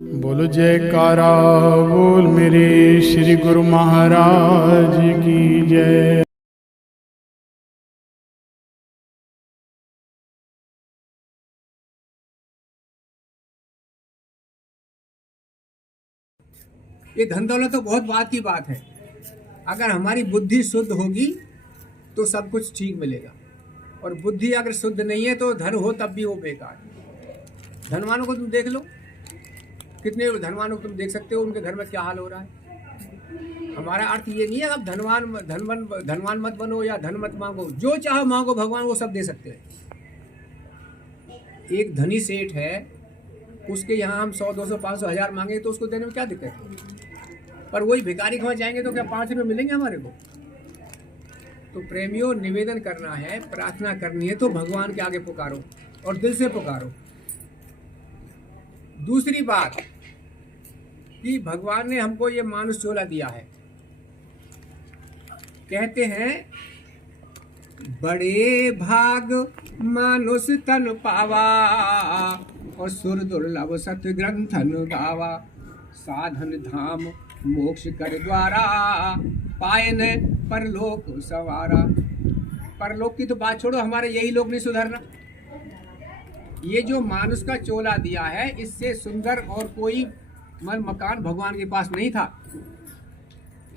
बोलो जयकारा बोल मेरे श्री गुरु महाराज की जय। ये धन दौलत तो बहुत बात की बात है। अगर हमारी बुद्धि शुद्ध होगी तो सब कुछ ठीक मिलेगा, और बुद्धि अगर शुद्ध नहीं है तो धन हो तब भी वो बेकार है। धनवानों को तुम देख लो, कितने धनवानों को तुम देख सकते हो उनके घर में क्या हाल हो रहा है। हमारा अर्थ ये नहीं है अब धनवान मत बनो या धन मत मांगो, जो चाहो मांगो, भगवान वो सब दे सकते हैं। एक धनी सेठ है, उसके यहाँ हम 100, 200, 500, 1000 मांगे तो उसको देने में क्या दिक्कत है। पर वही भिखारी के वहाँ जाएंगे तो क्या 5 रुपये मिलेंगे हमारे को। तो प्रेमियों, निवेदन करना है, प्रार्थना करनी है तो भगवान के आगे पुकारो और दिल से पुकारो। दूसरी बात कि भगवान ने हमको ये मानुष चोला दिया है। कहते हैं बड़े भाग मानुष तन पावा और सुर दुर्लभ सत्य ग्रंथन गावा, साधन धाम मोक्ष कर द्वारा पायन परलोक सवारा। परलोक की तो बात छोड़ो, हमारे यही लोग नहीं सुधरना। ये जो मानुष का चोला दिया है, इससे सुंदर और कोई मकान भगवान के पास नहीं था।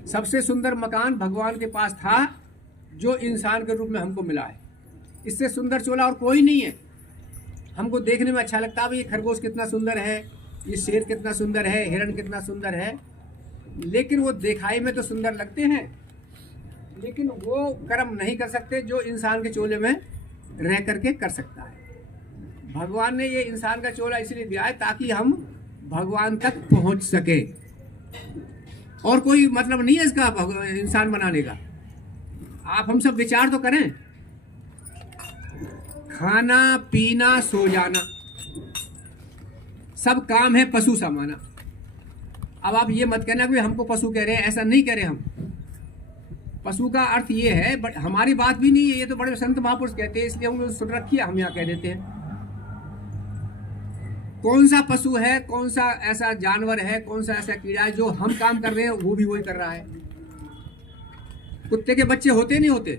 सबसे सुंदर मकान भगवान के पास था जो इंसान के रूप में हमको मिला है। इससे सुंदर चोला और कोई नहीं है। हमको देखने में अच्छा लगता है, ये खरगोश कितना सुंदर है, ये शेर कितना सुंदर है, हिरण कितना सुंदर है, लेकिन वो दिखाई में तो सुंदर लगते हैं, लेकिन वो कर्म नहीं कर सकते जो इंसान के चोले में रह करके कर सकता है। भगवान ने ये इंसान का चोला इसलिए दिया है ताकि हम भगवान तक पहुंच सके, और कोई मतलब नहीं है इसका इंसान बनाने का। आप हम सब विचार तो करें, खाना पीना सो जाना सब काम है पशु समाना। अब आप ये मत कहना कि हमको पशु कह रहे हैं, ऐसा नहीं कह रहे हम। पशु का अर्थ ये है, बट हमारी बात भी नहीं है, ये तो बड़े संत महापुरुष कहते हैं, इसलिए हम सुन रखी है, हम यहाँ कह देते हैं। कौन सा पशु है, कौन सा ऐसा जानवर है, कौन सा ऐसा कीड़ा है जो हम काम कर रहे हैं वो भी वही कर रहा है। कुत्ते के बच्चे होते नहीं होते,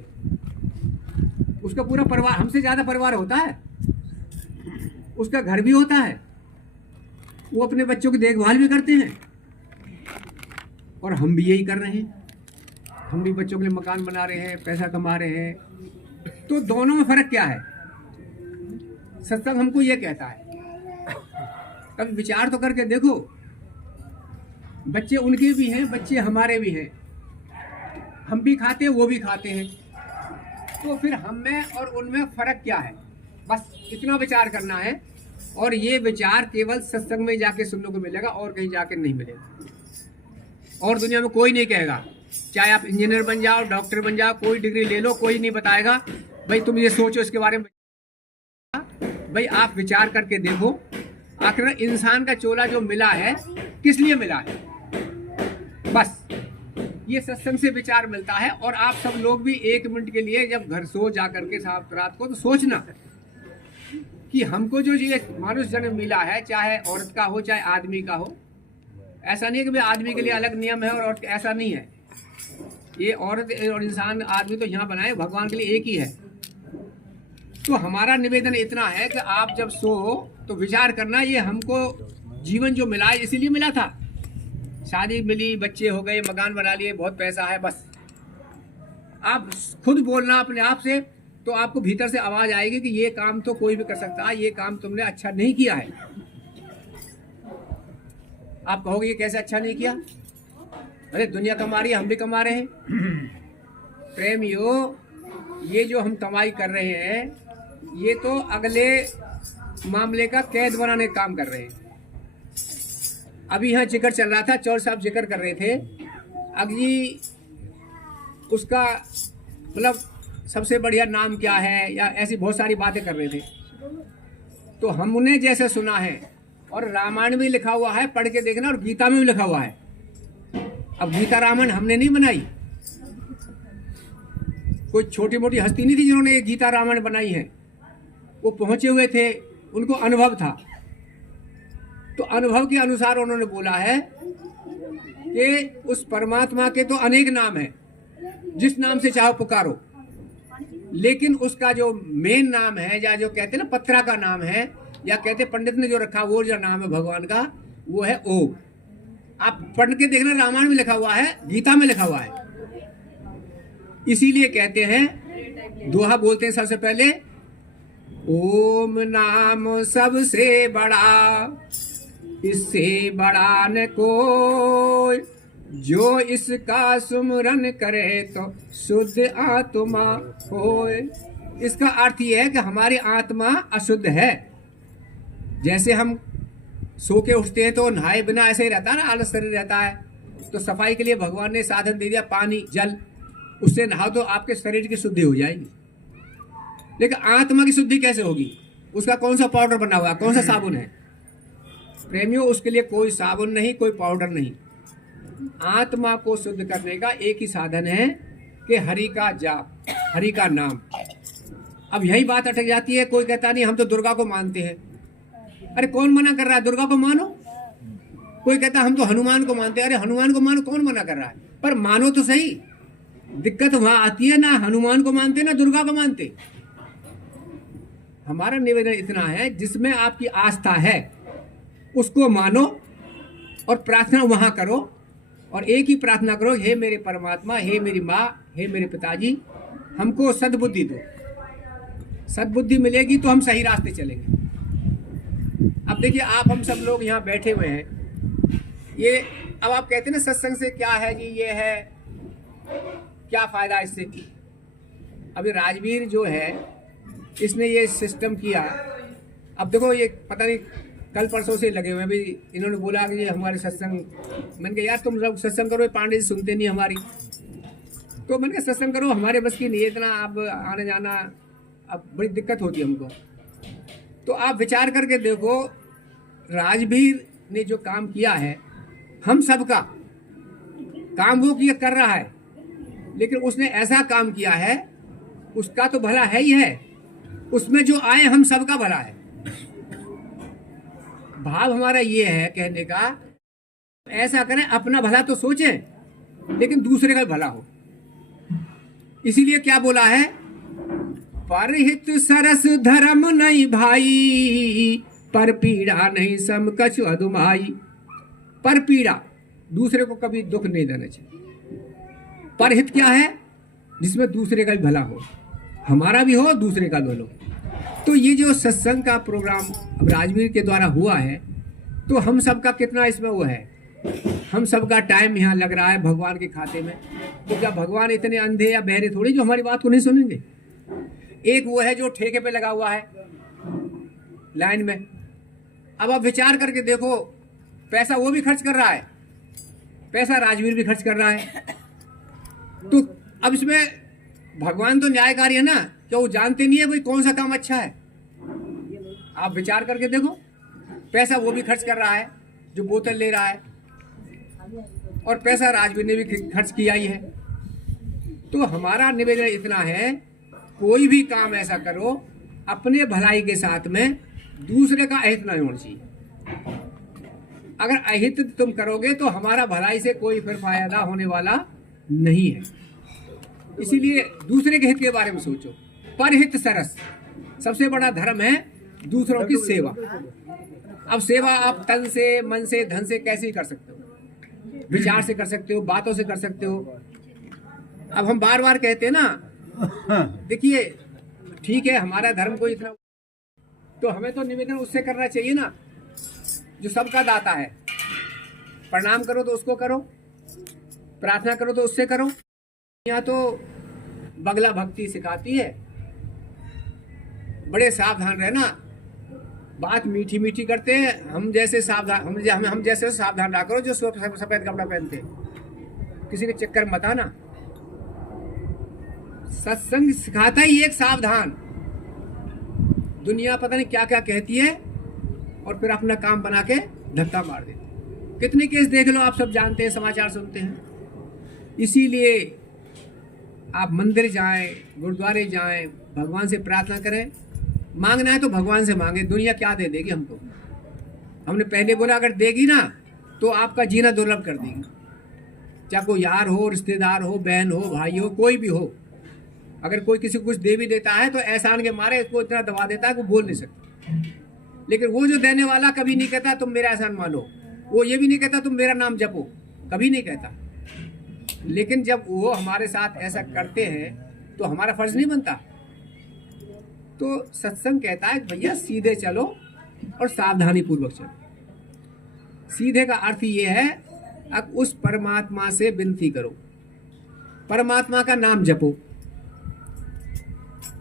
उसका पूरा परिवार, हमसे ज्यादा परिवार होता है, उसका घर भी होता है, वो अपने बच्चों की देखभाल भी करते हैं, और हम भी यही कर रहे हैं। हम भी बच्चों के लिए मकान बना रहे हैं, पैसा कमा रहे हैं। तो दोनों में फर्क क्या है? सत्संग हमको ये कहता है, कभी विचार तो करके देखो, बच्चे उनके भी हैं, बच्चे हमारे भी हैं, हम भी खाते हैं, वो भी खाते हैं, तो फिर हम में और उनमें फर्क क्या है? बस इतना विचार करना है, और ये विचार केवल सत्संग में जाके सुनने को मिलेगा और कहीं जाके नहीं मिलेगा। और दुनिया में कोई नहीं कहेगा, चाहे आप इंजीनियर बन जाओ, डॉक्टर बन जाओ, कोई डिग्री ले लो, कोई नहीं बताएगा भाई तुम ये सोचो इसके बारे में। भाई आप विचार करके देखो, आखिर इंसान का चोला जो मिला है किस लिए मिला है? बस ये सत्संग से विचार मिलता है। और आप सब लोग भी 1 मिनट के लिए जब घर सो जा करके साथ रात को, तो सोचना कि हमको जो ये मानुष जन्म मिला है, चाहे औरत का हो चाहे आदमी का हो, ऐसा नहीं है कि भाई आदमी के लिए अलग नियम है और ऐसा नहीं है। ये औरत और इंसान आदमी तो यहाँ बनाए, भगवान के लिए एक ही है। तो हमारा निवेदन इतना है कि आप जब सो तो विचार करना, ये हमको जीवन जो मिला है इसीलिए मिला था। शादी मिली, बच्चे हो गए, मकान बना लिए, बहुत पैसा है, बस आप खुद बोलना अपने आप से, तो आपको भीतर से आवाज आएगी कि ये काम तो कोई भी कर सकता है, ये काम तुमने अच्छा नहीं किया है। आप कहोगे ये कैसे अच्छा नहीं किया? अरे दुनिया कमा रही है, हम भी कमा रहे हैं। प्रेमियों, ये जो हम कमाई कर रहे हैं, ये तो अगले मामले का कैद बनाने का काम कर रहे हैं। अभी यहाँ जिक्र चल रहा था, चौर साहब जिक्र कर रहे थे, अभी उसका मतलब सबसे बढ़िया नाम क्या है, या ऐसी बहुत सारी बातें कर रहे थे। तो हमने जैसे सुना है, और रामायण में लिखा हुआ है, पढ़ के देखना, और गीता में भी लिखा हुआ है। अब गीता रामायण हमने नहीं बनाई, कोई छोटी मोटी हस्ती नहीं थी जिन्होंने ये गीता रामायण बनाई है। वो पहुंचे हुए थे, उनको अनुभव था। तो अनुभव के अनुसार उन्होंने बोला है कि उस परमात्मा के तो अनेक नाम हैं, जिस नाम से चाहो पुकारो, लेकिन उसका जो मेन नाम है, या जो कहते हैं ना पत्रा का नाम है, या कहते पंडित ने जो रखा वो जो नाम है भगवान का, वो है ओम। आप पढ़ के देखना, रामायण में लिखा हुआ है, गीता में लिखा हुआ है। इसीलिए कहते हैं, दोहा बोलते हैं सबसे पहले, ओम नाम सबसे बड़ा, इससे बड़ा न कोई, जो इसका सुमरन करे तो शुद्ध आत्मा होए। इसका अर्थ यह है कि हमारी आत्मा अशुद्ध है। जैसे हम सो के उठते हैं तो नहाए बिना ऐसे ही रहता है ना, आलस शरीर रहता है, तो सफाई के लिए भगवान ने साधन दे दिया, पानी जल, उससे नहाओ तो आपके शरीर की शुद्धि हो जाएगी। लेकिन आत्मा की शुद्धि कैसे होगी? उसका कौन सा पाउडर बना हुआ है, कौन सा साबुन है? प्रेमियों, उसके लिए कोई साबुन नहीं, कोई पाउडर नहीं। आत्मा को शुद्ध करने का एक ही साधन है कि हरि का जाप, हरि का नाम। अब यही बात अटक जाती है, कोई कहता नहीं हम तो दुर्गा को मानते हैं। अरे कौन मना कर रहा है? दुर्गा को मानो। कोई कहता हम तो हनुमान को मानते हैं। अरे हनुमान को मानो, कौन मना कर रहा है? पर मानो तो सही। दिक्कत वहां आती है, ना हनुमान को मानते ना दुर्गा को मानते। हमारा निवेदन इतना है, जिसमें आपकी आस्था है उसको मानो और प्रार्थना वहां करो, और एक ही प्रार्थना करो, हे मेरे परमात्मा, हे मेरी माँ, हे मेरे पिताजी, हमको सद्बुद्धि दो। सद्बुद्धि मिलेगी तो हम सही रास्ते चलेंगे। अब देखिए, आप हम सब लोग यहाँ बैठे हुए हैं, ये अब आप कहते हैं ना सत्संग से क्या है जी, ये है क्या फायदा इससे? अभी राजवीर जो है, इसने ये सिस्टम किया। अब देखो, ये पता नहीं कल परसों से लगे हुए, अभी इन्होंने बोला कि ये हमारे सत्संग, मैंने कहा यार तुम लोग सत्संग करो, पांडे जी सुनते नहीं हमारी, तो मैंने कहा सत्संग करो, हमारे बस की नहीं है इतना, अब आने जाना अब बड़ी दिक्कत होती है हमको। तो आप विचार करके देखो, राजवीर ने जो काम किया है, हम सबका काम वो किया कर रहा है, लेकिन उसने ऐसा काम किया है, उसका तो भला है ही है, उसमें जो आए हम सबका भला है। भाव हमारा ये है कहने का, ऐसा करें अपना भला तो सोचें, लेकिन दूसरे का भला हो। इसीलिए क्या बोला है, परहित सरस धर्म नहीं भाई, पर पीड़ा नहीं सम कछु अधुमाई। पर पीड़ा, दूसरे को कभी दुख नहीं देना चाहिए। परहित क्या है? जिसमें दूसरे का भी भला हो, हमारा भी हो, दूसरे का भी हो। तो ये जो सत्संग का प्रोग्राम अब राजवीर के द्वारा हुआ है, तो हम सबका कितना इसमें वो है, हम सबका टाइम यहाँ लग रहा है भगवान के खाते में। तो क्या भगवान इतने अंधे या बहरे थोड़ी जो हमारी बात को नहीं सुनेंगे? एक वो है जो ठेके पे लगा हुआ है लाइन में। अब आप विचार करके देखो, पैसा वो भी खर्च कर रहा है, पैसा राजवीर भी खर्च कर रहा है। तो अब इसमें भगवान तो न्यायकारी है ना, क्या वो जानते नहीं है कोई कौन सा काम अच्छा है? आप विचार करके देखो, पैसा वो भी खर्च कर रहा है जो बोतल ले रहा है, और पैसा राजवीर ने भी खर्च किया ही है। तो हमारा निवेदन इतना है, कोई भी काम ऐसा करो अपने भलाई के साथ में, दूसरे का अहित नहीं होना चाहिए। अगर अहित तुम करोगे तो हमारा भलाई से कोई फिर फायदा होने वाला नहीं है। इसीलिए दूसरे के हित के बारे में सोचो। परहित सरस, सबसे बड़ा धर्म है दूसरों की सेवा। अब सेवा आप तन से, मन से, धन से कैसे ही कर सकते हो, विचार से कर सकते हो, बातों से कर सकते हो। अब हम बार बार कहते हैं ना, देखिए ठीक है हमारा धर्म को इतना, तो हमें तो निवेदन उससे करना चाहिए ना जो सबका दाता है। प्रणाम करो तो उसको करो, प्रार्थना करो तो उससे करो। यहाँ तो बगला भक्ति सिखाती है, बड़े सावधान रहना, बात मीठी मीठी करते हैं, हम जैसे सावधान, हम जैसे सावधान रहा करो जो सफेद कपड़ा पहनते हैं, किसी के चक्कर मत आना। सत्संग सिखाता ही एक सावधान। दुनिया पता नहीं क्या क्या कहती है और फिर अपना काम बना के धक्का मार देती। कितने केस देख लो, आप सब जानते हैं, समाचार सुनते हैं। इसीलिए आप मंदिर जाएं, गुरुद्वारे जाएं, भगवान से प्रार्थना करें। मांगना है तो भगवान से मांगे, दुनिया क्या दे देगी हमको। हमने पहले बोला अगर देगी ना तो आपका जीना दुर्लभ कर देगी। चाहे कोई यार हो, रिश्तेदार हो, बहन हो, भाई हो, कोई भी हो, अगर कोई किसी को कुछ दे भी देता है तो एहसान के मारे इसको इतना दबा देता है कि बोल नहीं सकता। लेकिन वो जो देने वाला कभी नहीं कहता तुम मेरा एहसान मानो, वो ये भी नहीं कहता तुम मेरा नाम जपो, कभी नहीं कहता। लेकिन जब वो हमारे साथ ऐसा करते हैं तो हमारा फर्ज नहीं बनता। तो सत्संग कहता है भैया सीधे चलो और सावधानी पूर्वक चलो। सीधे का अर्थ ये है अब उस परमात्मा से विनती करो, परमात्मा का नाम जपो,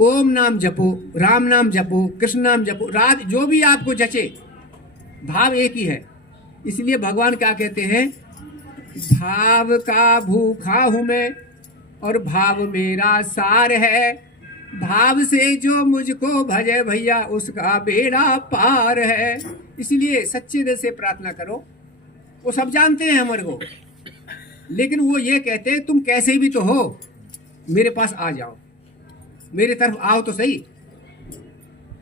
ओम नाम जपो, राम नाम जपो, कृष्ण नाम जपो, रात जो भी आपको जचे, भाव एक ही है। इसलिए भगवान क्या कहते हैं, भाव का भूखा हूं मैं और भाव मेरा सार है, भाव से जो मुझको भजे भैया उसका बेड़ा पार है। इसलिए सच्चे दिल से प्रार्थना करो। वो सब जानते हैं हमारे को, लेकिन वो ये कहते हैं तुम कैसे भी तो हो, मेरे पास आ जाओ, मेरे तरफ आओ तो सही,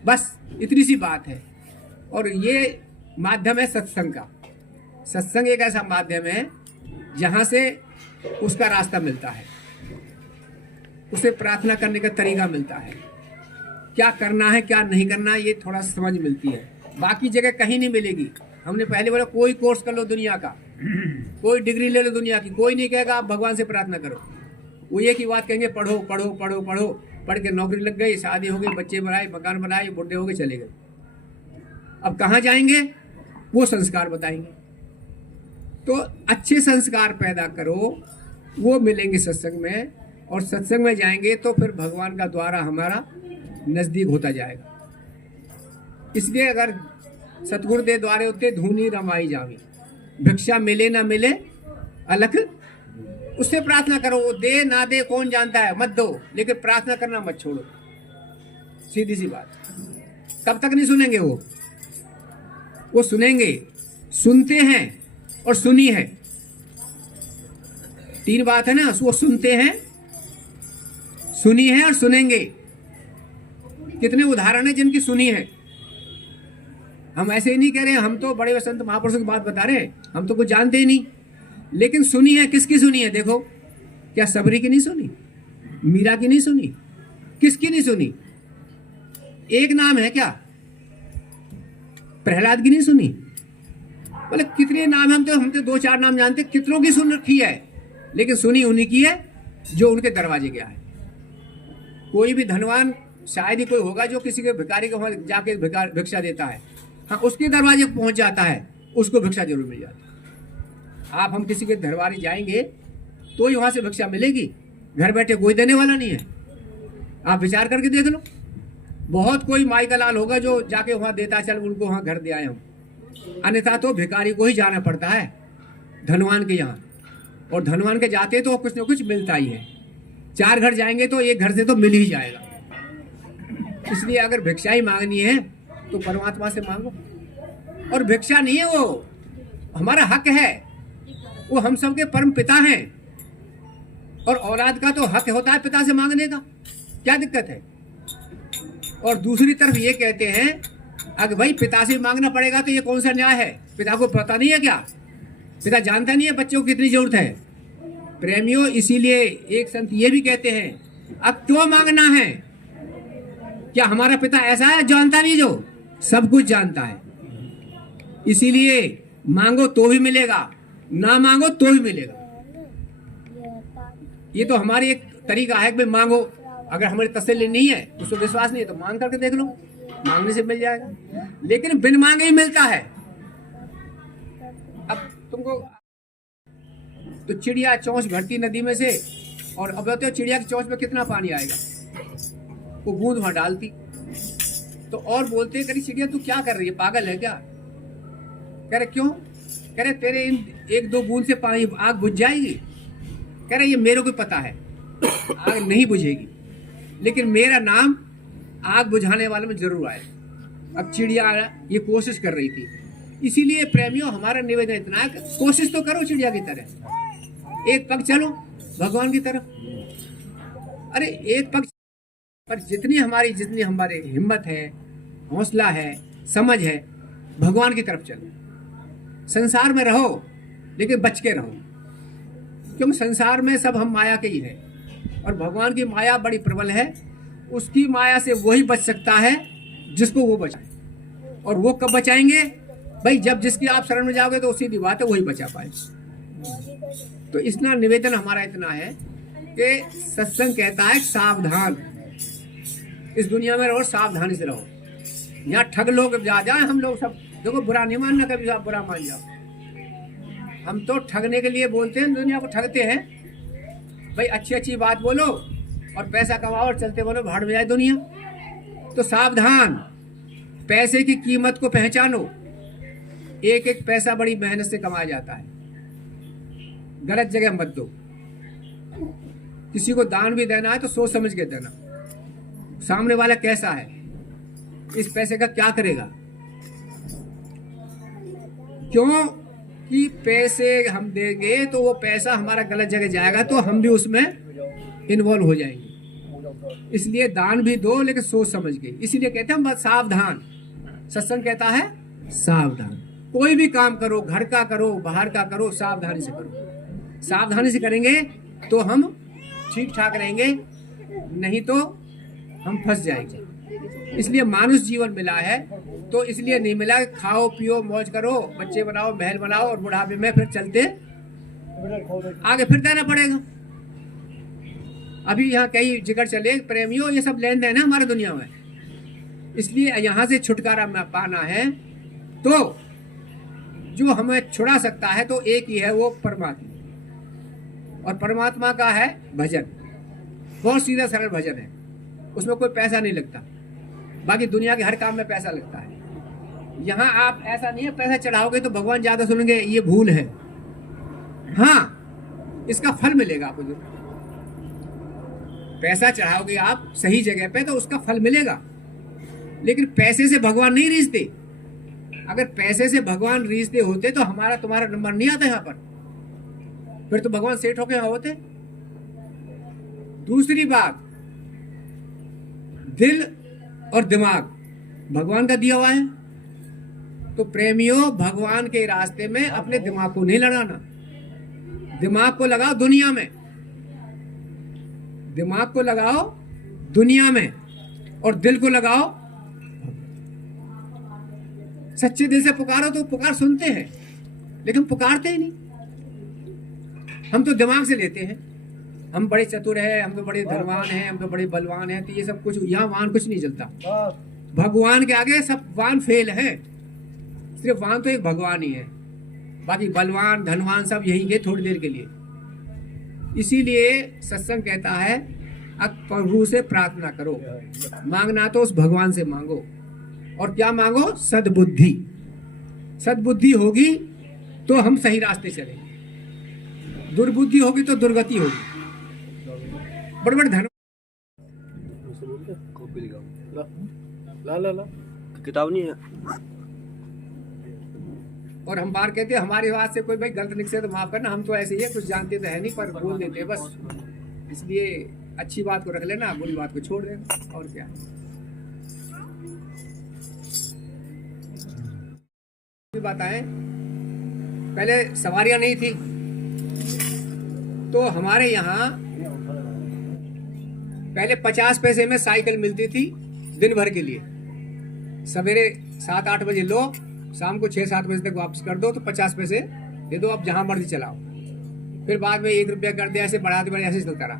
बस इतनी सी बात है। और ये माध्यम है सत्संग का। सत्संग एक ऐसा माध्यम है जहां से उसका रास्ता मिलता है, उसे प्रार्थना करने का तरीका मिलता है, क्या करना है क्या नहीं करना है ये थोड़ा समझ मिलती है। बाकी जगह कहीं नहीं मिलेगी। हमने पहले बोला कोई कोर्स कर लो दुनिया का, कोई डिग्री ले लो दुनिया की, कोई नहीं कहेगा आप भगवान से प्रार्थना करो। वो एक ही बात कहेंगे पढ़ो पढ़ो पढ़ो पढ़ो, पढ़ के नौकरी लग गई, शादी हो गई, बच्चे बनाए, मकान बनाए, बुढ़े हो गए, चले गए। अब कहाँ जाएंगे वो संस्कार बताएंगे। तो अच्छे संस्कार पैदा करो, वो मिलेंगे सत्संग में, और सत्संग में जाएंगे तो फिर भगवान का द्वारा हमारा नजदीक होता जाएगा। इसलिए अगर सतगुरु दे द्वारे होते धूनी रमाई जावी, भिक्षा मिले ना मिले अलख, उससे प्रार्थना करो। वो दे ना दे कौन जानता है, मत दो, लेकिन प्रार्थना करना मत छोड़ो। सीधी सी बात। कब तक नहीं सुनेंगे वो सुनेंगे, सुनते हैं और सुनी है, तीन बात है ना। वो सुनते हैं, सुनी है और सुनेंगे। कितने उदाहरण है जिनकी सुनी है। हम ऐसे ही नहीं कह रहे हम तो बड़े संत महापुरुषों की बात बता रहे हैं, हम तो कुछ जानते ही नहीं, लेकिन सुनी है। किसकी सुनी है देखो, क्या सबरी की नहीं सुनी, मीरा की नहीं सुनी, किसकी नहीं सुनी? एक नाम है क्या, प्रहलाद की नहीं सुनी? बोले कितने नाम है, हम तो दो चार नाम जानते, कितनों की सुन रखी है, लेकिन सुनी उन्हीं की है जो उनके दरवाजे गया है। कोई भी धनवान शायद ही कोई होगा जो किसी के भिखारी के वहां जाके भिक्षा देता है, हाँ उसके दरवाजे पहुंच जाता है, उसको भिक्षा जरूर मिल जाती है। आप हम किसी के दरबार जाएंगे तो ही वहां से भिक्षा मिलेगी, घर बैठे कोई देने वाला नहीं है। आप विचार करके देख लो, बहुत कोई माई का लाल होगा जो जाके वहां देता, चल उनको वहां घर दे आए हम, अन्यथा तो भिखारी को ही जाना पड़ता है धनवान के यहाँ, और धनवान के जाते तो कुछ न कुछ मिलता ही है। चार घर जाएंगे तो एक घर से तो मिल ही जाएगा। इसलिए अगर भिक्षा ही मांगनी है तो परमात्मा से मांगो। और भिक्षा नहीं है, वो हमारा हक है, वो हम सबके परम पिता हैं, और औलाद का तो हक होता है पिता से मांगने का, क्या दिक्कत है? और दूसरी तरफ ये कहते हैं अगर भाई पिता से मांगना पड़ेगा तो ये कौन सा न्याय है? पिता को पता नहीं है क्या? पिता जानता नहीं है बच्चों को कितनी जरूरत है? प्रेमियों, इसीलिए एक संत ये भी कहते हैं अब क्यों मांगना है? क्या हमारा पिता ऐसा है जानता नहीं, जो सब कुछ जानता है? इसीलिए मांगो तो भी मिलेगा, ना मांगो तो भी मिलेगा। ये तो हमारी एक तरीका है कि भाई मांगो, अगर हमारी तसल्ली नहीं है, उसको विश्वास नहीं है तो मांग करके देख लो, मांगने से मिल जाएगा। लेकिन बिन मांगे ही मिलता है। अब तुमको तो चिड़िया चोंच भरती नदी में से, और अब बताओ चिड़िया की चोंच में कितना पानी आएगा? वो बूंद वहां डालती तो, और बोलते करी चिड़िया तू क्या कर रही है, पागल है क्या? कह रहे क्यों? कह रहे तेरे इन एक दो बूंद से पानी आग बुझ जाएगी। कह रहे ये मेरे को पता है आग नहीं बुझेगी, लेकिन मेरा नाम आग बुझाने वाले में जरूर आए। अब चिड़िया ये कोशिश कर रही थी। इसीलिए प्रेमियों, हमारा निवेदन इतना है, कोशिश तो करो चिड़िया की तरह, एक पग चलो भगवान की तरफ। अरे एक पग पर जितनी हमारी हिम्मत है, हौसला है, समझ है, भगवान की तरफ चलो। संसार में रहो लेकिन बच के रहो, क्योंकि संसार में सब हम माया के ही है और भगवान की माया बड़ी प्रबल है। उसकी माया से वही बच सकता है जिसको वो बचाए। और वो कब बचाएंगे भाई? जब जिसकी आप शरण में जाओगे तो सीधी बात है वही बचा पाए। तो इतना निवेदन हमारा इतना है कि सत्संग कहता है सावधान, इस दुनिया में रहो, सावधानी से रहो। यहाँ ठग लोग जा जाए, हम लोग सब देखो, बुरा नहीं मानना, कभी आप बुरा मान जाओ। हम तो ठगने के लिए बोलते हैं, दुनिया को ठगते हैं भाई। अच्छी अच्छी बात बोलो और पैसा कमाओ और चलते बोलो, भाड़ में जाए दुनिया। तो सावधान, पैसे की कीमत को पहचानो। एक एक पैसा बड़ी मेहनत से कमाया जाता है, गलत जगह मत दो। किसी को दान भी देना है तो सोच समझ के देना, सामने वाला कैसा है, इस पैसे का क्या करेगा। क्यों कि पैसे हम देंगे तो वो पैसा हमारा गलत जगह जाएगा तो हम भी उसमें इन्वॉल्व हो जाएंगे। इसलिए दान भी दो लेकिन सोच समझ के। इसीलिए कहते हैं हम सावधान। सत्संग कहता है सावधान। कोई भी काम करो, घर का करो, बाहर का करो, सावधानी से करो। सावधानी से करेंगे तो हम ठीक ठाक रहेंगे, नहीं तो हम फंस जाएंगे। इसलिए मानुष जीवन मिला है, तो इसलिए नहीं मिला खाओ पियो मौज करो, बच्चे बनाओ, महल बनाओ और बुढ़ापे में फिर चलते आगे फिर देना पड़ेगा। अभी यहाँ कई जिक्र चले प्रेमियों, ये सब लेन देन है हमारे दुनिया में। इसलिए यहाँ से छुटकारा पाना है तो जो हमें छुड़ा सकता है तो एक ही है, वो परमात्मा। और परमात्मा का है भजन। बहुत सीधा सरल भजन है, उसमें कोई पैसा नहीं लगता। बाकी दुनिया के हर काम में पैसा लगता है। यहाँ आप ऐसा नहीं है पैसा चढ़ाओगे तो भगवान ज्यादा सुनेंगे, ये भूल है। हाँ, इसका फल मिलेगा आपको। जो पैसा चढ़ाओगे आप सही जगह पे तो उसका फल मिलेगा, लेकिन पैसे से भगवान नहीं रीझते। अगर पैसे से भगवान रीझते होते तो हमारा तुम्हारा नंबर नहीं आता यहाँ पर, फिर तो भगवान सेठ होके यहाँ होते। दूसरी बात, दिल और दिमाग भगवान का दिया हुआ है। तो प्रेमियों, भगवान के रास्ते में अपने दिमाग को नहीं लगाना। दिमाग को लगाओ दुनिया में, दिमाग को लगाओ दुनिया में, और दिल को लगाओ। सच्चे दिल से पुकारो तो पुकार सुनते हैं, लेकिन पुकारते ही नहीं। हम तो दिमाग से लेते हैं, हम बड़े चतुर हैं, हम तो बड़े धनवान हैं, हम तो बड़े बलवान हैं, तो ये सब कुछ यहाँ वान कुछ नहीं चलता। भगवान के आगे सब वान फेल है। सिर्फ वान तो एक भगवान ही है, बाकी बलवान धनवान सब यहीं के थोड़ी देर के लिए। इसीलिए सत्संग कहता है अब प्रभु से प्रार्थना करो, मांगना तो उस भगवान से मांगो। और क्या मांगो? सद्बुद्धि। सद्बुद्धि होगी तो हम सही रास्ते चलेंगे, दुर्बुद्धि होगी तो दुर्गति होगी। बड़े बड़े धन किताब नहीं है। और हम बार कहते हैं हमारी बात से कोई भाई गलत निकले तो माफ करना, हम तो ऐसे ही है, कुछ जानते तो है नहीं पर बोल देते बस। इसलिए अच्छी बात को रख लेना, बुरी बात को छोड़ देना, और क्या। बात आए, पहले सवारियां नहीं थी तो हमारे यहाँ पहले 50 पैसे में साइकिल मिलती थी दिन भर के लिए। सवेरे 7-8 बजे लो, शाम को 6-7 बजे तक वापस कर दो, तो 50 पैसे दे दो, आप जहां मर्जी चलाओ। फिर बाद में 1 रुपया कर दे, ऐसे बढ़ाते बढ़े ऐसे चलता रहा।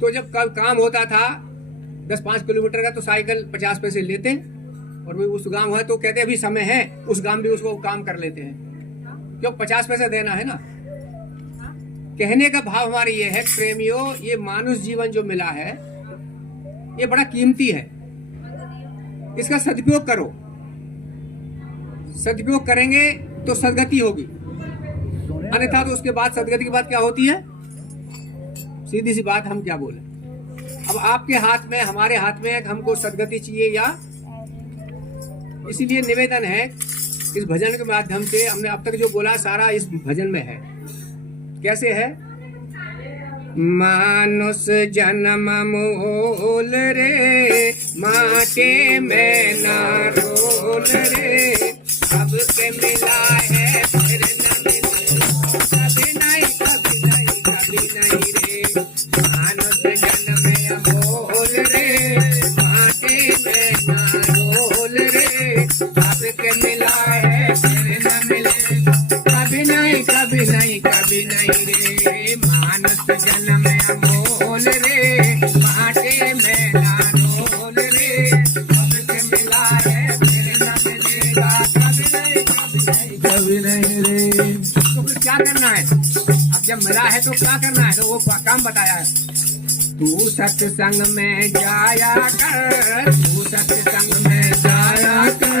तो जब कल काम होता था 10-5 किलोमीटर का तो साइकिल 50 पैसे लेते, और भी उस गांव है तो कहते अभी समय है, उस गांव भी उसको काम कर लेते हैं, क्यों 50 पैसा देना है ना। कहने का भाव हमारी ये है प्रेमियों, ये मानुष जीवन जो मिला है ये बड़ा कीमती है, इसका सदुपयोग करो। सदुपयोग करेंगे तो सदगति होगी, अन्यथा तो उसके बाद सदगति के बाद क्या होती है? सीधी सी बात, हम क्या बोले। अब आपके हाथ में, हमारे हाथ में हमको सदगति चाहिए या। इसीलिए निवेदन है, इस भजन के माध्यम से हमने अब तक जो बोला सारा इस भजन में है। कैसे है? मानुष जन्म मूल रे, माटे में ना रोल रे, सबके मिला है फिर न मिले, कभी नहीं कभी नहीं कभी नहीं रे। मानुष जन्म में अमोल रे, माटी में ना रोल रे। सबके मिला है फिर न मिले, कभी नहीं कभी नहीं कभी नहीं रे। मानुष जन्म में अमोल रे, माटी में ना रोल रे। सबके मिला है फिर न मिलेगा, कभी नहीं कभी नहीं कभी नहीं रे। तो फिर क्या करना है? अब जब मिला है तो क्या करना है? तो वो काम बताया है। तू सत्संग में जाया कर, तू सत्संग में जाया कर।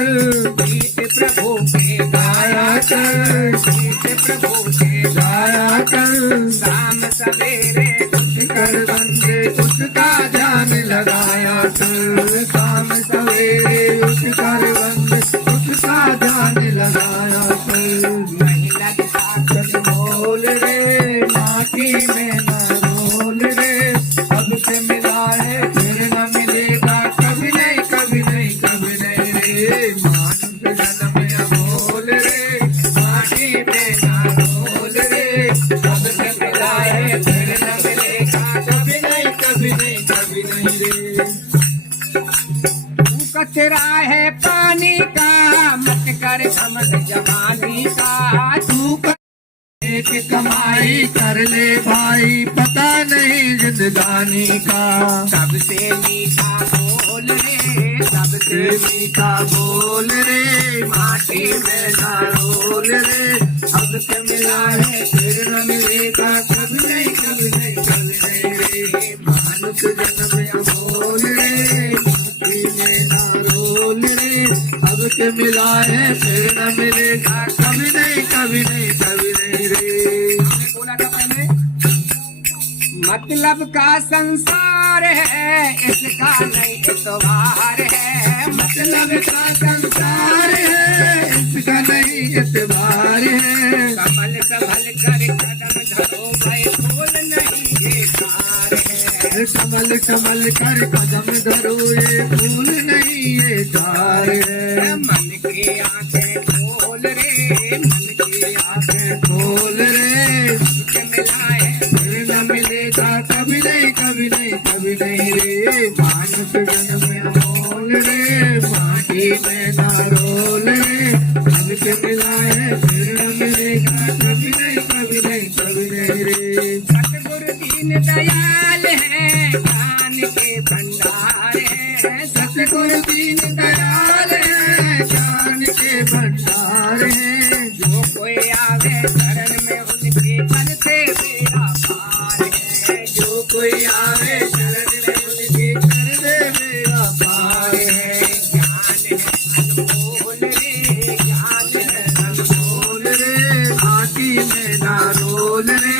गीत प्रभु के गाया कर, गीत प्रभु के गाया कर। शाम सवेरे कुछ कर बंदे उसका ध्यान लगाया कर। शाम सवेरे उठ कर बंदे उसका ध्यान लगाया कर। नहीं लगता कुछ बोल रे, माटी में न रोल रे। सबसे मिला है फिर न मिलेगा, कभी नहीं कभी नहीं कभी नहीं रे। मानुष जन्म में अमोल रे, माटी में न रोल रे। सबसे मिला है फिर न मिलेगा, कभी नहीं कभी नहीं कभी नहीं रे। तू कचरा है पानी का, मत कर समझ जवानी का। तू एक कमाई कर ले भाई, पता नहीं जिंदगानी का। सबसे मीठा बोल रे, सबसे मीठा बोल रे। माटी में ना रोल रे। सबसे मिला है फिर न मिलेगा, कभी नहीं कभी नहीं कभी नहीं रे। मानुष जन्म में अमोल रे, माटी में ना रोल रे। सबके मिला है फिर न मिलेगा, कभी नहीं कभी नहीं कभी नहीं रे। हमने बोला था पहले, मतलब का संसार है, इसका नहीं एतबार है। मतलब का संसार है, इसका नहीं एतबार है। संभल संभल कर कदम धरो भाई, फूल नहीं ये कार है। संभल संभल कर कदम धरो, ये फूल नहीं ये कार है। मन की आंखें खोल रे, मन की आंखें खोल रे। सबके मिला है फिर न मिलेगा, कभी नहीं कभी नहीं कभी नहीं रे। मानुष जन्म में अमोल रे, माटी में ना रोल रे। सबके मिला है फिर न मिलेगा, कभी नहीं कभी नहीं कभी नहीं रे। सतगुरु दीन दयाल है, ज्ञान के भंडार है। सतगुरु दीन दयाल है, ज्ञान के भंडार है। जो कोई आवे शरण में उनके करते बेड़ा पार है। जो कोई आवे शरण में उनके करते बेड़ा पार है। ज्ञान है अनमोल रे, ज्ञान है अनमोल रे। माटी में ना रोल रे।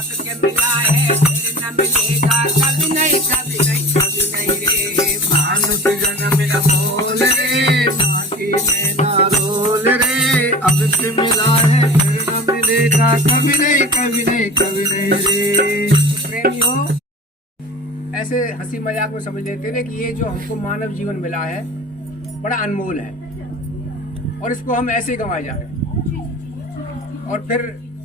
सबके मिला है फिर न मिलेगा, कभी नहीं कभी नहीं कभी नहीं रे। मानुष जन्म में अमोल रे, माटी में ना रोल रे। अब से मिला है फिर न मिलेगा, कभी नहीं कभी नहीं कभी नहीं रे। प्रेमियों, ऐसे हंसी मजाक में समझ लेते थे कि ये जो हमको मानव जीवन मिला है बड़ा अनमोल है, और इसको हम ऐसे ही गंवाए जा रहे हैं। और फिर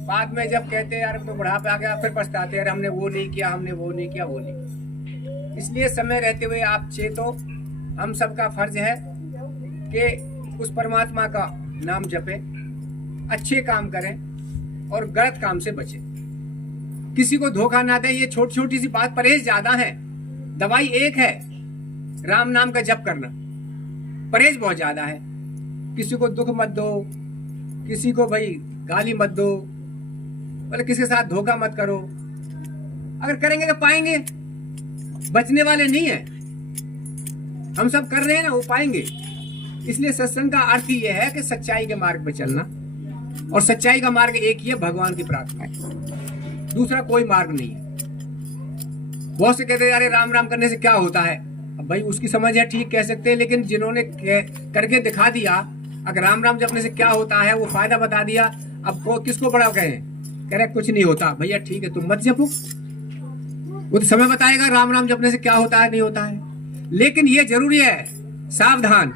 बाद में जब कहते हैं यार तो बुढ़ापा आ गया, फिर पछताते हैं हमने वो नहीं किया, हमने वो नहीं किया, वो नहीं किया। इसलिए समय रहते हुए आप चेतो, हम सबका फर्ज है कि उस परमात्मा का नाम जपें, अच्छे काम करें और गलत काम से बचें। किसी को धोखा ना दें। ये छोटी छोटी सी बात, परहेज ज्यादा है, दवाई एक है, राम नाम का जप करना। परहेज बहुत ज्यादा है। किसी को दुख मत दो, किसी को भाई गाली मत दो, मतलब किसी के साथ धोखा मत करो। अगर करेंगे तो पाएंगे, बचने वाले नहीं है। हम सब कर रहे हैं ना, वो पाएंगे। इसलिए सत्संग का अर्थ ही यह है कि सच्चाई के मार्ग पे चलना, और सच्चाई का मार्ग एक ही है, भगवान की प्रार्थना। दूसरा कोई मार्ग नहीं है। बहुत से कहते हैं अरे राम राम करने से क्या होता है। अब भाई उसकी समझ है, ठीक कह सकते हैं, लेकिन जिन्होंने करके दिखा दिया, अगर राम राम जपने से क्या होता है वो फायदा बता दिया, अब को किसको बड़ा कहें, कह रहे कुछ नहीं होता। भैया ठीक है, तुम मत जपो, वो तो समय बताएगा राम राम जपने से क्या होता है नहीं होता है। लेकिन ये जरूरी है, सावधान,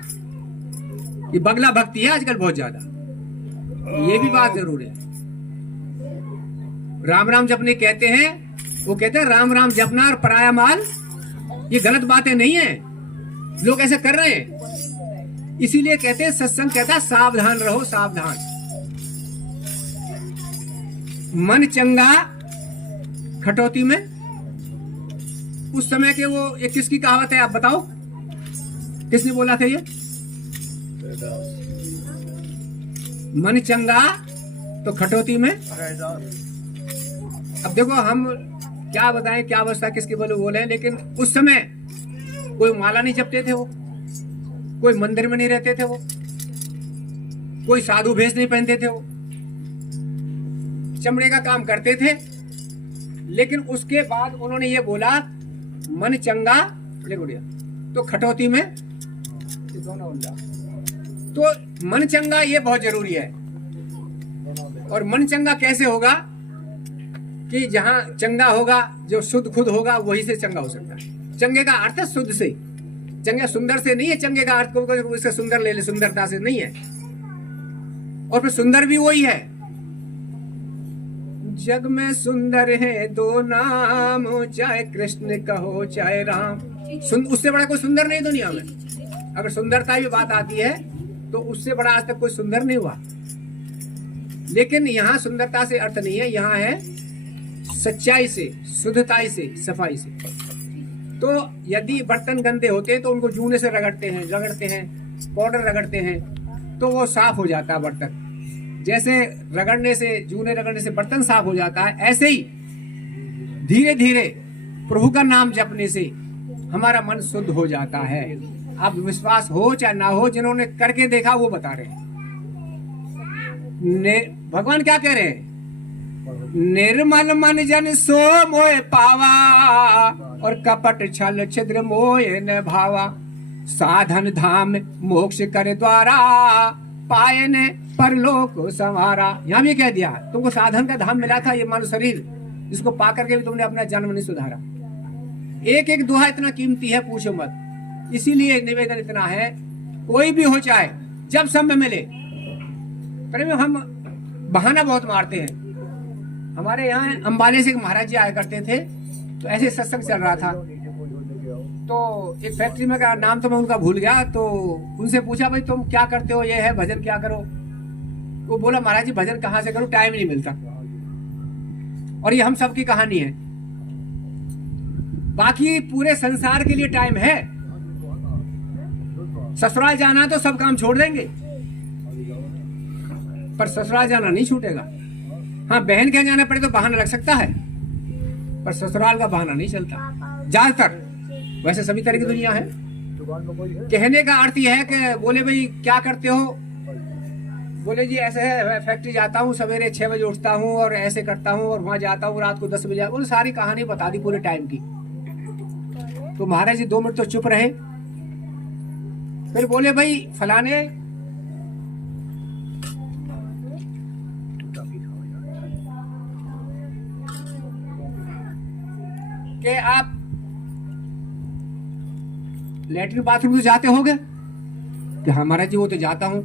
ये बगला भक्ति है आजकल बहुत ज्यादा, ये भी बात जरूर है। राम राम जपने कहते हैं, वो कहते हैं राम राम जपना और पराया माल, ये गलत बातें नहीं है, लोग ऐसे कर रहे हैं। इसीलिए कहते हैं, सत्संग कहता है सावधान रहो, सावधान। मन चंगा खटौती में। उस समय के वो एक किसकी कहावत है, आप बताओ किसने बोला था ये? मन चंगा तो खटौती में। अब देखो हम क्या बताएं, क्या अवस्था किसकी बोले, लेकिन उस समय कोई माला नहीं जपते थे, वो कोई मंदिर में नहीं रहते थे, वो कोई साधु भेष नहीं पहनते थे, वो चमड़े का काम करते थे। लेकिन उसके बाद उन्होंने ये बोला, मन चंगा तो खटौती में। तो मन चंगा ये बहुत जरूरी है। और मन चंगा कैसे होगा कि जहां चंगा होगा, जो शुद्ध खुद होगा, वही से चंगा हो सकता है। चंगे का अर्थ है शुद्ध से, चंगे सुंदर से नहीं है। चंगे का अर्थ को इससे सुंदर ले ले, सुंदरता से नहीं है। और फिर सुंदर भी वही है। जग में सुंदर है दो नाम, चाहे कृष्ण कहो चाहे राम। उससे बड़ा कोई सुंदर नहीं दुनिया में। अगर सुंदरता की बात आती है तो उससे बड़ा आज तक कोई सुंदर नहीं हुआ। लेकिन यहाँ सुंदरता से अर्थ नहीं है, यहाँ है सच्चाई से, शुद्धताई से, सफाई से। तो यदि बर्तन गंदे होते हैं तो उनको जूने से रगड़ते हैं, पाउडर रगड़ते हैं, तो वो साफ हो जाता है बर्तन। जैसे रगड़ने से, जूने रगड़ने से बर्तन साफ हो जाता है, ऐसे ही धीरे धीरे प्रभु का नाम जपने से हमारा मन शुद्ध हो जाता है। आप विश्वास हो चाहे ना हो, जिन्होंने करके देखा वो बता रहे हैं। भगवान क्या कह रहे हैं? निर्मल मन जन सो मोह पावा, और कपट छल छिद्र मोह न भावा। साधन धाम मोक्ष कर द्वारा, पाए ने परलोक संवारा। यहाँ भी कह दिया, तुमको साधन का धाम मिला था, ये मानव शरीर, जिसको पा करके भी तुमने अपना जन्म नहीं सुधारा। एक एक दोहा इतना कीमती है, पूछो मत। इसीलिए निवेदन इतना है, कोई भी हो चाहे जब समय मिले। पर हम बहाना बहुत मारते हैं। हमारे यहाँ अंबाले से एक महाराज जी आया करते थे, तो ऐसे सत्संग चल रहा था, तो एक फैक्ट्री में का नाम तो मैं उनका भूल गया। तो उनसे पूछा, भाई तुम क्या करते हो? ये है भजन क्या करो? वो बोला, महाराज जी भजन कहाँ से करूं, टाइम नहीं मिलता। और ये हम सब की कहानी है। बाकी पूरे संसार के लिए टाइम है। ससुराल जाना तो सब काम छोड़ देंगे, पर ससुराल जाना नहीं छूटेगा। हाँ, बहन के जाना पड़े तो बहाना लग सकता है, पर ससुराल का बहाना नहीं चलता ज्यादातर। वैसे सभी तरह की दुनिया है। कहने का अर्थ यह है कि बोले भाई क्या करते हो? बोले जी ऐसे है, फैक्ट्री जाता हूँ, सवेरे 6 बजे उठता हूँ और ऐसे करता हूँ, और वहां जाता हूँ रात को 10 बजे। उन्होंने सारी कहानी बता दी पूरे टाइम की। तो महाराज जी 2 मिनट तो चुप रहे। फिर बोले, भाई फलाने कि आप लेटरिन बाथरूम तो जाते होगे? कि हाँ महाराज जी वो तो जाता हूँ।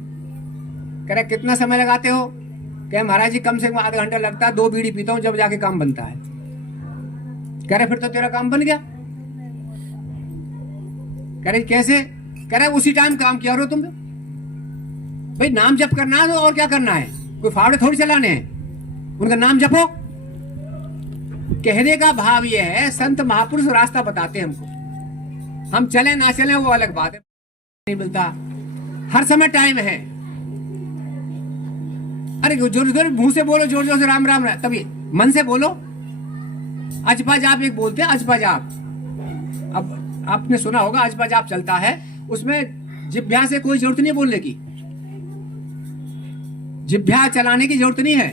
कह रहे कितना समय लगाते हो? कह महाराज जी कम से कम आधा घंटा लगता है, 2 बीड़ी पीता हूँ जब जाके काम बनता है। कह रहे फिर तो तेरा काम बन गया। कह रहे कैसे? कह रहे उसी टाइम काम किया रहो तुम। भाई नाम जप करना है तो और क्या करना है? कोई फावड़े थोड़ी चलाने हैं, उनका नाम जपो। कहने का भाव यह है, संत महापुरुष रास्ता बताते हैं हमको। हम चले ना चले वो अलग बात है, नहीं मिलता। हर समय टाइम है। अरे जोर जोर मुंह से बोलो, जोर जोर से राम राम राम, तभी मन से बोलो। अजपा जाप एक बोलते हैं, अजपा जाप। अब आपने सुना होगा अजपा जाप चलता है, उसमें जिह्वा से कोई जरूरत नहीं बोलने की, जिह्वा चलाने की जरूरत नहीं है।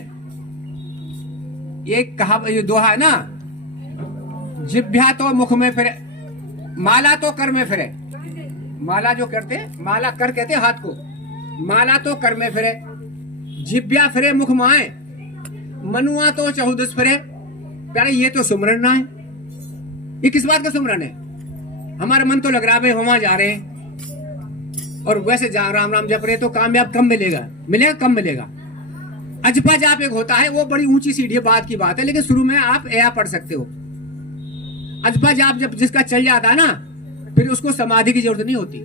एक कहा, ये दोहा है ना, जिह्वा तो मुख में फिरे, माला तो कर में फिरे। माला जो करते, माला कर कहते हाथ को, माला तो कर में फिरे, जिह्वा फिरे मुख माए, मनुआ तो चहुदस फिरे। प्यारे ये तो सुमरन ना है। ये किस बात का सुमरन है? हमारा मन तो लग रहा है भाई हम वहां जा रहे हैं, और वैसे राम राम जप रहे तो कामयाब कम मिलेगा, मिलेगा कम मिलेगा। अजपा जाप एक होता है, वो बड़ी ऊंची सीढ़ी बात की बात है, लेकिन शुरू में आप ए पढ़ सकते हो। अजपा जाप जब जिसका चल जाता है ना, फिर उसको समाधि की जरूरत नहीं होती,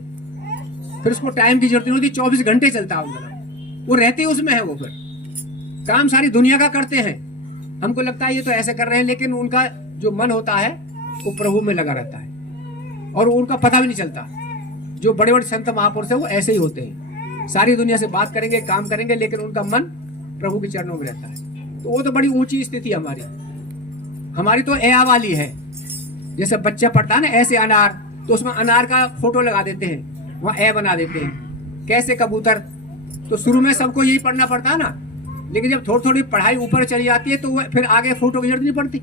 फिर उसको टाइम की जरूरत नहीं होती, 24 घंटे चलता है उनका, वो रहते उसमें है। वो फिर काम सारी दुनिया का करते हैं, हमको लगता है ये तो ऐसे कर रहे हैं, लेकिन उनका जो मन होता है वो प्रभु में लगा रहता है और उनका पता भी नहीं चलता। जो बड़े बड़े संत महापुरुष है वो ऐसे ही होते हैं, सारी दुनिया से बात करेंगे, काम करेंगे, लेकिन उनका मन प्रभु के चरणों में रहता है। तो वो तो बड़ी ऊंची स्थिति हमारी तो ए वाली है। जैसे बच्चा पढ़ता है ना ऐसे अनार, तो उसमें अनार का फोटो लगा देते हैं, वहाँ ए बना देते हैं। कैसे कबूतर, तो शुरू में सबको यही पढ़ना पड़ता है ना, लेकिन जब थोड़ी थोड़ी पढ़ाई ऊपर चली जाती है तो वो फिर आगे फोटो की जरूरत नहीं पड़ती,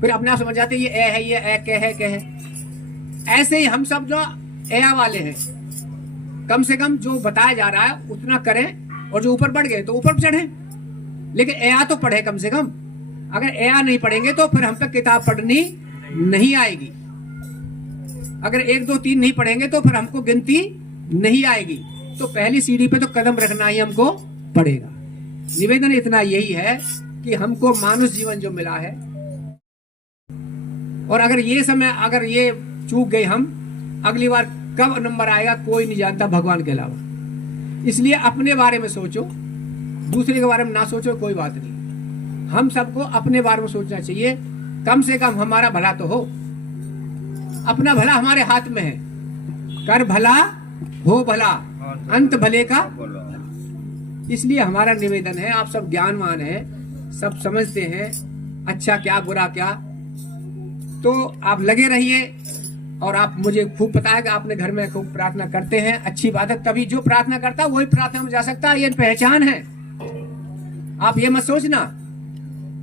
फिर अपने आप समझ जाते हैं ये ए है, ये ए के है। ऐसे ही हम सब जो ए वाले हैं, कम से कम जो बताया जा रहा है उतना करें, और जो ऊपर बढ़ गए तो ऊपर चढ़े, लेकिन ए तो पढ़े कम से कम। अगर ए नहीं पढ़ेंगे तो फिर हम पे किताब पढ़नी नहीं आएगी। अगर 1 2 3 नहीं पढ़ेंगे तो फिर हमको गिनती नहीं आएगी। तो पहली सीढ़ी पे तो कदम रखना ही हमको पड़ेगा। निवेदन इतना यही है कि हमको मानुष जीवन जो मिला है, और अगर ये समय अगर ये चूक गए हम, अगली बार कब नंबर आएगा कोई नहीं जानता भगवान के अलावा। इसलिए अपने बारे में सोचो, दूसरे के बारे में ना सोचो, कोई बात नहीं। हम सबको अपने बारे में सोचना चाहिए, कम से कम हमारा भला तो हो। अपना भला हमारे हाथ में है, कर भला हो भला, अंत भले का। इसलिए हमारा निवेदन है, आप सब ज्ञानवान हैं, सब समझते हैं अच्छा क्या बुरा क्या, तो आप लगे रहिए। और आप, मुझे खूब पता है कि आपने घर में खूब प्रार्थना करते हैं, अच्छी बात है। तभी जो प्रार्थना करता है वही प्रार्थना में जा सकता है, ये पहचान है। आप ये मत सोचना,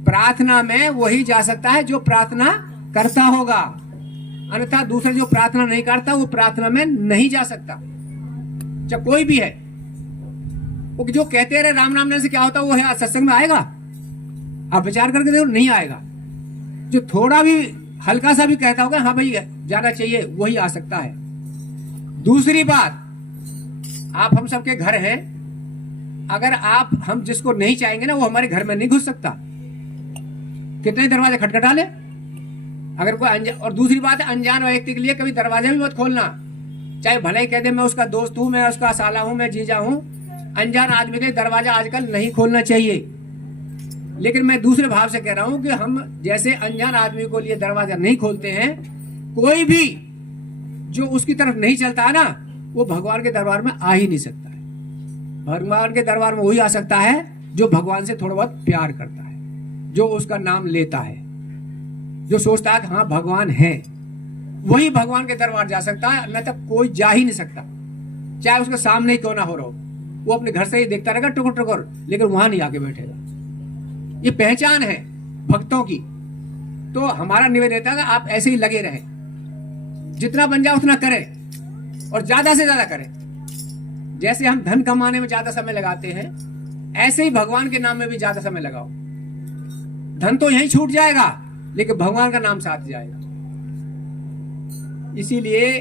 प्रार्थना में वही जा सकता है जो प्रार्थना करता होगा, अन्यथा दूसरा जो प्रार्थना नहीं करता वो प्रार्थना में नहीं जा सकता, चाहे कोई भी है। वो जो कहते रहे राम नाम से क्या होता है, वो है सत्संग में आएगा? आप विचार करके देखो, नहीं आएगा। जो थोड़ा भी हल्का सा भी कहता होगा हाँ भाई जाना चाहिए, वही आ सकता है। दूसरी बात, आप हम सबके घर हैं, अगर आप हम जिसको नहीं चाहेंगे ना वो हमारे घर में नहीं घुस सकता। कितने दरवाजे खटखटा ले अगर कोई अनजान। और दूसरी बात है, अनजान व्यक्ति के लिए कभी दरवाजा भी मत खोलना, चाहे भले ही कह दे मैं उसका दोस्त हूं, मैं उसका साला हूं, मैं जीजा हूं। अनजान आदमी के दरवाजा आजकल नहीं खोलना चाहिए। लेकिन मैं दूसरे भाव से कह रहा हूं कि हम जैसे अनजान आदमी को लिए दरवाजा नहीं खोलते हैं, कोई भी जो उसकी तरफ नहीं चलता है ना, वो भगवान के दरबार में आ ही नहीं सकता है। भगवान के दरबार में वही आ सकता है जो भगवान से थोड़ा बहुत प्यार करता है, जो उसका नाम लेता है, जो सोचता है कि हाँ भगवान है, वही भगवान के दरबार जा सकता है। न तक कोई जा ही नहीं सकता, चाहे उसके सामने ही क्यों ना हो रहा हो। वो अपने घर से ही देखता रहेगा टुकुर टुकुर, लेकिन वहां नहीं आके बैठेगा। ये पहचान है भक्तों की। तो हमारा निवेदन है कि आप ऐसे ही लगे रहें, जितना बन जाए उतना करें और ज्यादा से ज्यादा करें। जैसे हम धन कमाने में ज्यादा समय लगाते हैं, ऐसे ही भगवान के नाम में भी ज्यादा समय लगाओ। धन तो यहीं छूट जाएगा, लेकिन भगवान का नाम साथ जाएगा। इसीलिए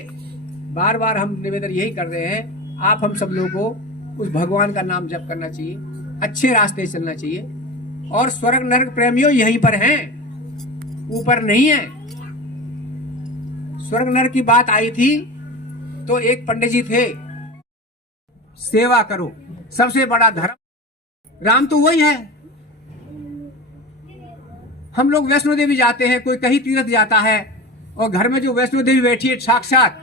बार बार हम निवेदन यही कर रहे हैं, आप हम सब लोगों को उस भगवान का नाम जप करना चाहिए, अच्छे रास्ते चलना चाहिए। और स्वर्ग नरक प्रेमियों यहीं पर हैं, ऊपर नहीं है। स्वर्ग नरक की बात आई थी तो एक पंडित जी थे, सेवा करो सबसे बड़ा धर्म। राम तो वही है। हम लोग वैष्णो देवी जाते हैं, कोई कहीं तीर्थ जाता है, और घर में जो वैष्णो देवी बैठी है साक्षात,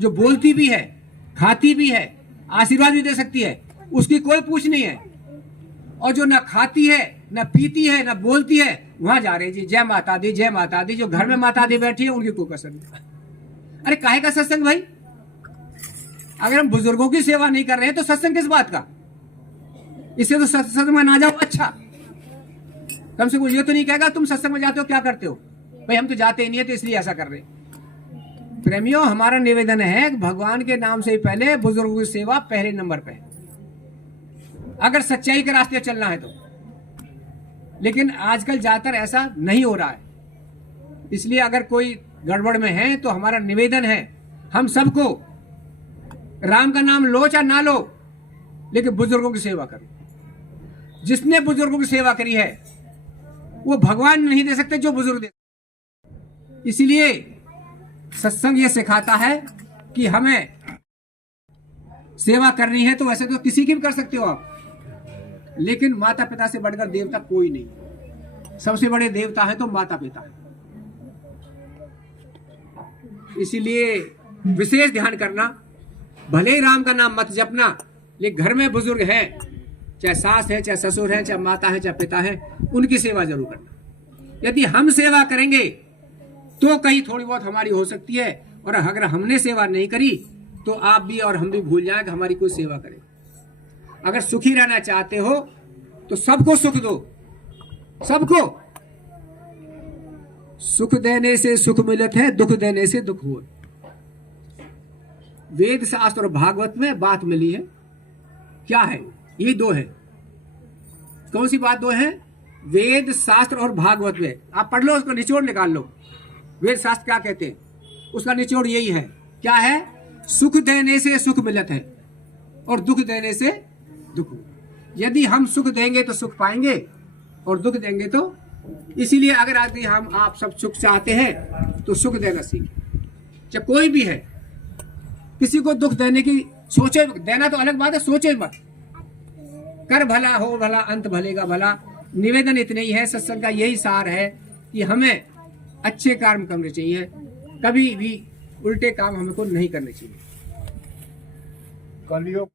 जो बोलती भी है, खाती भी है, आशीर्वाद भी दे सकती है, उसकी कोई पूछ नहीं है। और जो न खाती है, न पीती है, न बोलती है, वहां जा रही जी जय माता दी, जय माता दी। जो घर में माता दी बैठी है उनकी कोई कसर नहीं। अरे काहे का सत्संग भाई? अगर हम बुजुर्गों की सेवा नहीं कर रहे हैं तो सत्संग किस बात का? इससे तो सत्संग में ना जाओ। अच्छा, कम से कम ये तो नहीं कहेगा तुम सत्संग में जाते हो क्या करते हो, भाई हम तो जाते ही नहीं है तो इसलिए ऐसा कर रहे। प्रेमियों, हमारा निवेदन है भगवान के नाम से पहले बुजुर्गों की सेवा पहले नंबर पे, अगर सच्चाई के रास्ते चलना है तो। लेकिन आजकल ज्यादातर ऐसा नहीं हो रहा है। इसलिए अगर कोई गड़बड़ में है तो हमारा निवेदन है हम सबको, राम का नाम लो चाहे ना लो, लेकिन बुजुर्गों की सेवा करो। जिसने बुजुर्गों की सेवा करी है वो भगवान नहीं दे सकते जो बुजुर्ग दे। इसीलिए सत्संग ये सिखाता है कि हमें सेवा करनी है। तो वैसे तो किसी की भी कर सकते हो आप, लेकिन माता पिता से बढ़कर देवता कोई नहीं। सबसे बड़े देवता है तो माता पिता है। इसीलिए विशेष ध्यान करना। भले ही राम का नाम मत जपना, लेकिन घर में बुजुर्ग है, चाहे सास है, चाहे ससुर है, चाहे माता है, चाहे पिता है, उनकी सेवा जरूर करना। यदि हम सेवा करेंगे तो कहीं थोड़ी बहुत हमारी हो सकती है, और अगर हमने सेवा नहीं करी तो आप भी और हम भी भूल जाएं कि हमारी कोई सेवा करे। अगर सुखी रहना चाहते हो तो सबको सुख दो, सबको। सुख देने से सुख मिलत है, दुख देने से दुख हो। वेद शास्त्र और भागवत में बात मिली है। क्या है? ये दो है। कौन सी बात दो है? वेद शास्त्र और भागवत में। आप पढ़ लो, उसका निचोड़ निकाल लो। वेद शास्त्र क्या कहते हैं, उसका निचोड़ यही है। क्या है? सुख देने से सुख मिलत है और दुख देने से दुख। यदि हम सुख देंगे तो सुख पाएंगे, और दुख देंगे तो। इसीलिए अगर आदमी हम आप सब सुख चाहते हैं तो सुख देना सीखें। चाहे कोई भी है, किसी को दुख देने की सोचे, देना तो अलग बात है, सोचे मत। कर भला हो भला, अंत भले का भला। निवेदन इतने ही है, सत्संग का यही सार है कि हमें अच्छे कर्म करने चाहिए, कभी भी उल्टे काम हमको नहीं करने चाहिए। कलियुग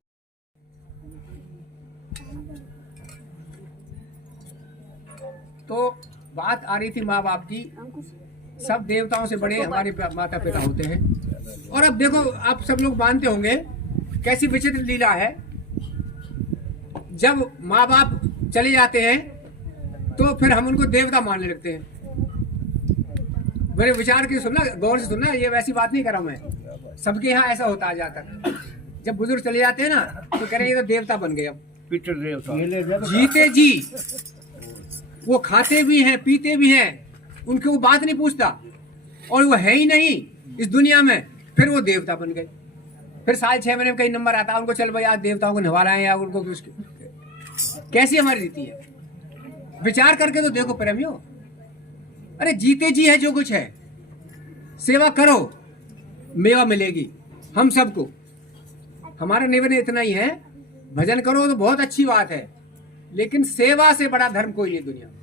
तो बात आ रही थी माँ बाप की। सब देवताओं से बड़े हमारे माता पिता होते हैं। और अब देखो, आप सब लोग मानते होंगे कैसी विचित्र लीला है। जब माँ बाप चले जाते हैं तो फिर हम उनको देवता मानने लगते हैं। मेरे विचार की सुनना, गौर से सुनना, ये वैसी बात नहीं कर रहा मैं। सबके यहाँ ऐसा होता आ जाता। जब बुजुर्ग चले जाते हैं ना तो कह रहे हैं ये तो देवता बन गए। अब जीते जी वो खाते भी हैं, पीते भी हैं, उनकी वो बात नहीं पूछता, और वो है ही नहीं इस दुनिया में, फिर वो देवता बन गए। फिर साल 6 महीने में कई नंबर आता है उनको, चल भाई आज देवताओं को नहवा रहे हैं, या उनको कैसी हमारी रीति है। विचार करके तो देखो प्रेमियों। अरे जीते जी है जो कुछ है, सेवा करो, मेवा मिलेगी हम सबको। हमारा निवेदन इतना ही है, भजन करो तो बहुत अच्छी बात है, लेकिन सेवा से बड़ा धर्म कोई नहीं दुनिया में।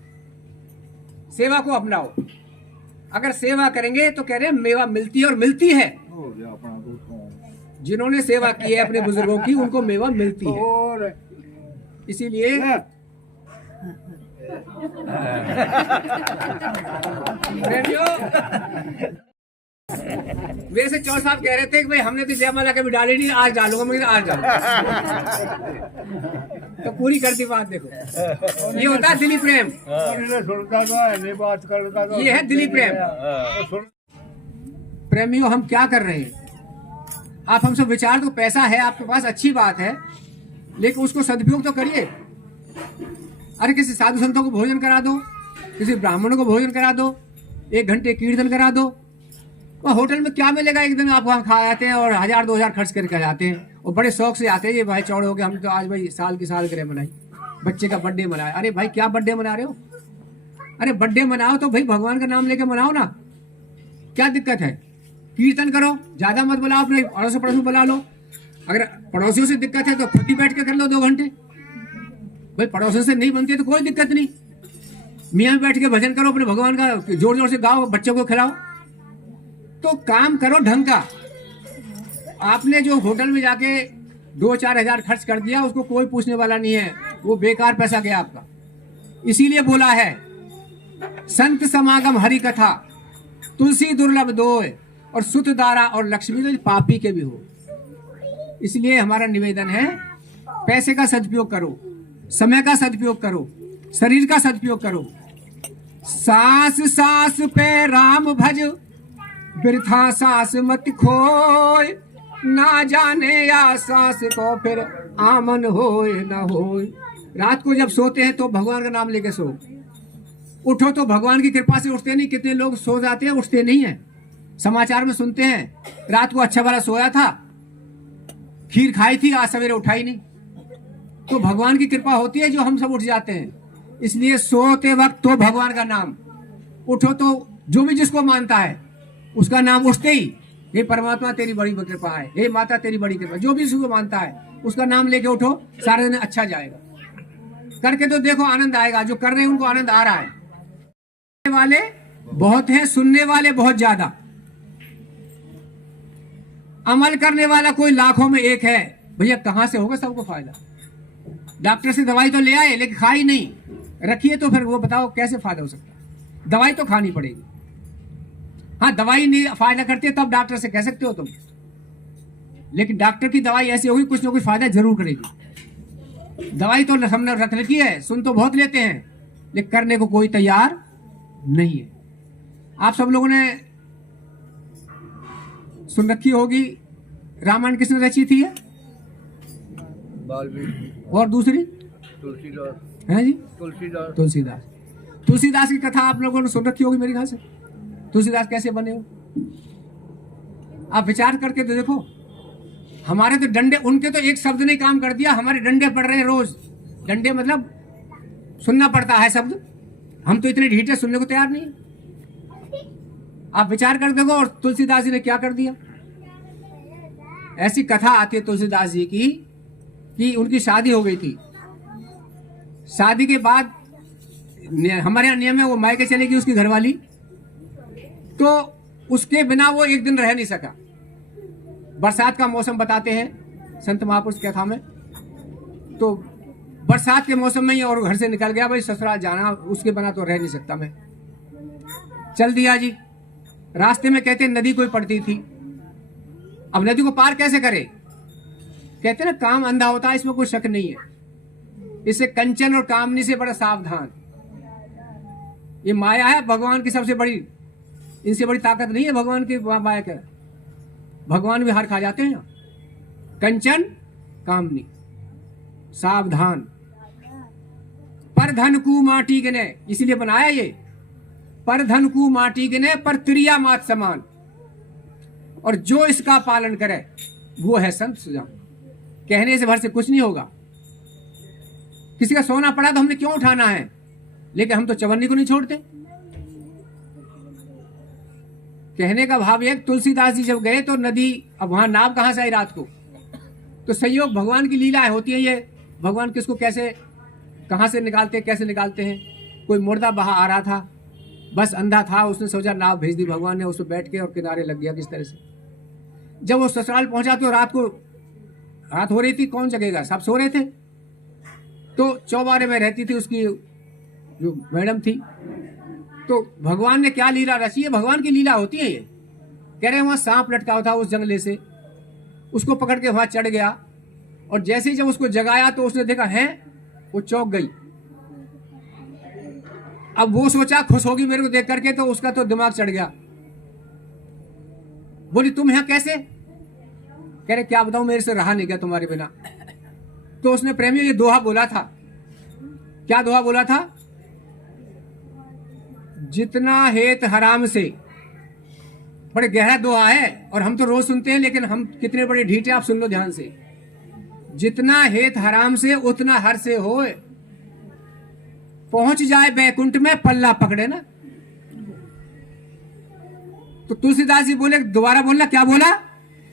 सेवा को अपनाओ। अगर सेवा करेंगे तो कह रहे हैं मेवा मिलती है, और मिलती है। जिन्होंने सेवा की है अपने बुजुर्गों की, उनको मेवा मिलती है। इसीलिए वैसे चौर साहब कह रहे थे कि भाई हमने तो जयमाला कभी डाली नहीं, आज डालूंगा, मैं आज डालूंगा। तो पूरी करती बात देखो। ये होता है दिली प्रेम। ये है दिली प्रेम। प्रेमियों, हम क्या कर रहे हैं? आप हमसे विचार, तो पैसा है आपके पास, अच्छी बात है, लेकिन उसको सदुपयोग तो करिए। अरे किसी साधु संतों को भोजन करा दो, किसी ब्राह्मणों को भोजन करा दो, 1 घंटे कीर्तन करा दो। और होटल में क्या मिलेगा? एक दिन आप वहाँ खा आते हैं और 1000-2000 खर्च करके जाते हैं, और बड़े शौक से आते हैं। ये भाई चौड़े हो गए, हम तो आज भाई साल की सालगिरह मनाई, बच्चे का बर्थडे मनाया। अरे भाई क्या बर्थडे मना रहे हो? अरे बर्थडे मनाओ तो भाई भगवान का नाम लेके मनाओ ना, क्या दिक्कत है? कीर्तन करो, ज्यादा मत बुलाओ, अपने अड़ोस पड़ोस में बुला लो। अगर पड़ोसियों से दिक्कत है तो खुद ही बैठ के कर लो 2 घंटे। भाई पड़ोसियों से नहीं बनती तो कोई दिक्कत नहीं, मियाँ में बैठ के भजन करो, अपने भगवान का जोर जोर से गाओ, बच्चों को खिलाओ। तो काम करो ढंग का। आपने जो होटल में जाके 2-4 हजार खर्च कर दिया, उसको कोई पूछने वाला नहीं है, वो बेकार पैसा गया आपका। इसीलिए बोला है संत समागम हरि कथा, तुलसी दुर्लभ दोय, और सुत दारा और लक्ष्मी तो पापी के भी हो। इसलिए हमारा निवेदन है, पैसे का सदुपयोग करो, समय का सदुपयोग करो, शरीर का सदुपयोग करो। सांस सांस पे राम भज, बिरथा सांस मत खोय, ना जाने या सांस को फिर आमन होए न होए। रात को जब सोते हैं तो भगवान का नाम लेके सो। उठो तो भगवान की कृपा से उठते नहीं। कितने लोग सो जाते हैं, उठते नहीं है। समाचार में सुनते हैं रात को अच्छा भला सोया था, खीर खाई थी, आज सवेरे उठाई नहीं। तो भगवान की कृपा होती है जो हम सब उठ जाते हैं। इसलिए सोते वक्त तो भगवान का नाम, उठो तो जो भी जिसको मानता है उसका नाम उठते ही, हे परमात्मा तेरी बड़ी कृपा है, हे माता तेरी बड़ी कृपा, जो भी जिसको मानता है उसका नाम लेके उठो, सारा दिन अच्छा जाएगा। करके तो देखो आनंद आएगा। जो कर रहे हैं उनको आनंद आ रहा है। सुनने वाले बहुत हैं, सुनने वाले बहुत ज्यादा। अमल करने वाला कोई लाखों में एक है। भैया कहां से होगा सबको फायदा? डॉक्टर से दवाई तो ले आए लेकिन खाई नहीं, रखिए तो फिर वो बताओ कैसे फायदा हो सकता है? दवाई तो खानी पड़ेगी। हाँ, दवाई नहीं फायदा करती है तब डॉक्टर से कह सकते हो तुम, लेकिन डॉक्टर की दवाई ऐसी होगी कुछ ना कुछ फायदा जरूर करेगी। दवाई तो हमने रख रखी है, सुन तो बहुत लेते हैं लेकिन करने को कोई तैयार नहीं है। आप सब लोगों ने सुन रखी होगी, रामायण किसने रची थी? और दूसरी तुलसीदास है जी, तुलसीदास। तुलसीदास की कथा आप लोगों ने सुन रखी होगी मेरे ख्याल से। तुलसीदास कैसे बने हो आप विचार करके तो देखो। हमारे तो डंडे, उनके तो एक शब्द ने काम कर दिया, हमारे डंडे पड़ रहे हैं रोज। डंडे मतलब सुनना पड़ता है शब्द, हम तो इतने ढीठे सुनने को तैयार नहीं। आप विचार कर देखो। और तुलसीदास जी ने क्या कर दिया। ऐसी कथा आती है तुलसीदास जी की कि उनकी शादी हो गई थी। शादी के बाद हमारे यहाँ नियम है वो मायके चलेगी उसकी घरवाली, तो उसके बिना वो एक दिन रह नहीं सका। बरसात का मौसम बताते हैं संत महापुरुष की कथा में। तो बरसात के मौसम में ही और घर से निकल गया, भाई ससुराल जाना, उसके बिना तो रह नहीं सकता मैं। चल दिया जी। रास्ते में कहते नदी कोई पड़ती थी। अब नदी को पार कैसे करे? कहते ना काम अंधा होता है, इसमें कोई शक नहीं है। इससे कंचन और कामनी से बड़ा सावधान। ये माया है भगवान की सबसे बड़ी, इनसे बड़ी ताकत नहीं है भगवान की माया का। भगवान भी हार खा जाते हैं। कंचन कामनी, सावधान। पर धन को माटी गिने, इसीलिए बनाया ये। पर धन को माटी गिने, पर त्रिया मात समान। और जो इसका पालन करे वो है संत सुजान। कहने से भर से कुछ नहीं होगा। किसी का सोना पड़ा तो हमने क्यों उठाना है, लेकिन हम तो चवन्नी को नहीं छोड़ते। कहने का भाव है तुलसीदास जी जब गए तो नदी, अब वहां नाव कहां से आई रात को? तो संयोग भगवान की लीला होती है ये। भगवान किसको कैसे कहां से निकालते, कैसे निकालते हैं। कोई मुर्दा बहा आ रहा था, बस अंधा था, उसने सोचा नाव भेज दी भगवान ने, उसमें बैठ के और किनारे लग गया किस तरह से। जब वो ससुराल पहुंचा तो रात हो रही थी, कौन जगेगा, सब सो रहे थे। तो चौबारे में रहती थी उसकी जो मैडम थी। तो भगवान ने क्या लीला रची है, भगवान की लीला होती है ये। कह रहे वहां सांप लटका हुआ था उस जंगले से, उसको पकड़ के वहां चढ़ गया। और जैसे ही जब उसको जगाया तो उसने देखा है, वो चौंक गई। अब वो सोचा खुश होगी मेरे को देख करके, तो उसका तो दिमाग चढ़ गया। बोली तुम यहां कैसे? कह रहे क्या बताऊं, मेरे से रहा नहीं गया तुम्हारे बिना। तो उसने प्रेमियों ये दोहा बोला था। क्या दोहा बोला था? जितना हेत हराम से। बड़े गहरा दोहा है और हम तो रोज सुनते हैं, लेकिन हम कितने बड़े ढीठे, आप सुन लो ध्यान से। जितना हेत हराम से उतना हर से होए, पहुंच जाए बैकुंठ में पल्ला पकड़े ना। तो तुलसीदास जी बोले दोबारा बोलना। क्या बोला?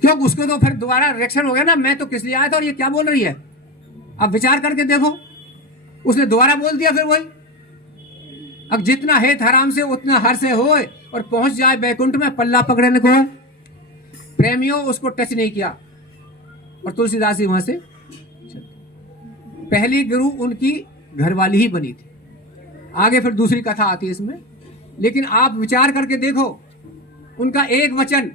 क्यों? उसको तो फिर दोबारा रिएक्शन हो गया ना, मैं तो किस लिए आया था और ये क्या बोल रही है। अब विचार करके देखो, उसने दोबारा बोल दिया फिर वही। अब जितना हेत हराम से उतना हर से होए और पहुंच जाए बैकुंठ में पल्ला पकड़ने को। प्रेमियों उसको टच नहीं किया और तुलसीदास जी वहां से पहली गुरु उनकी घरवाली ही बनी थी। आगे फिर दूसरी कथा आती है इसमें, लेकिन आप विचार करके देखो उनका एक वचन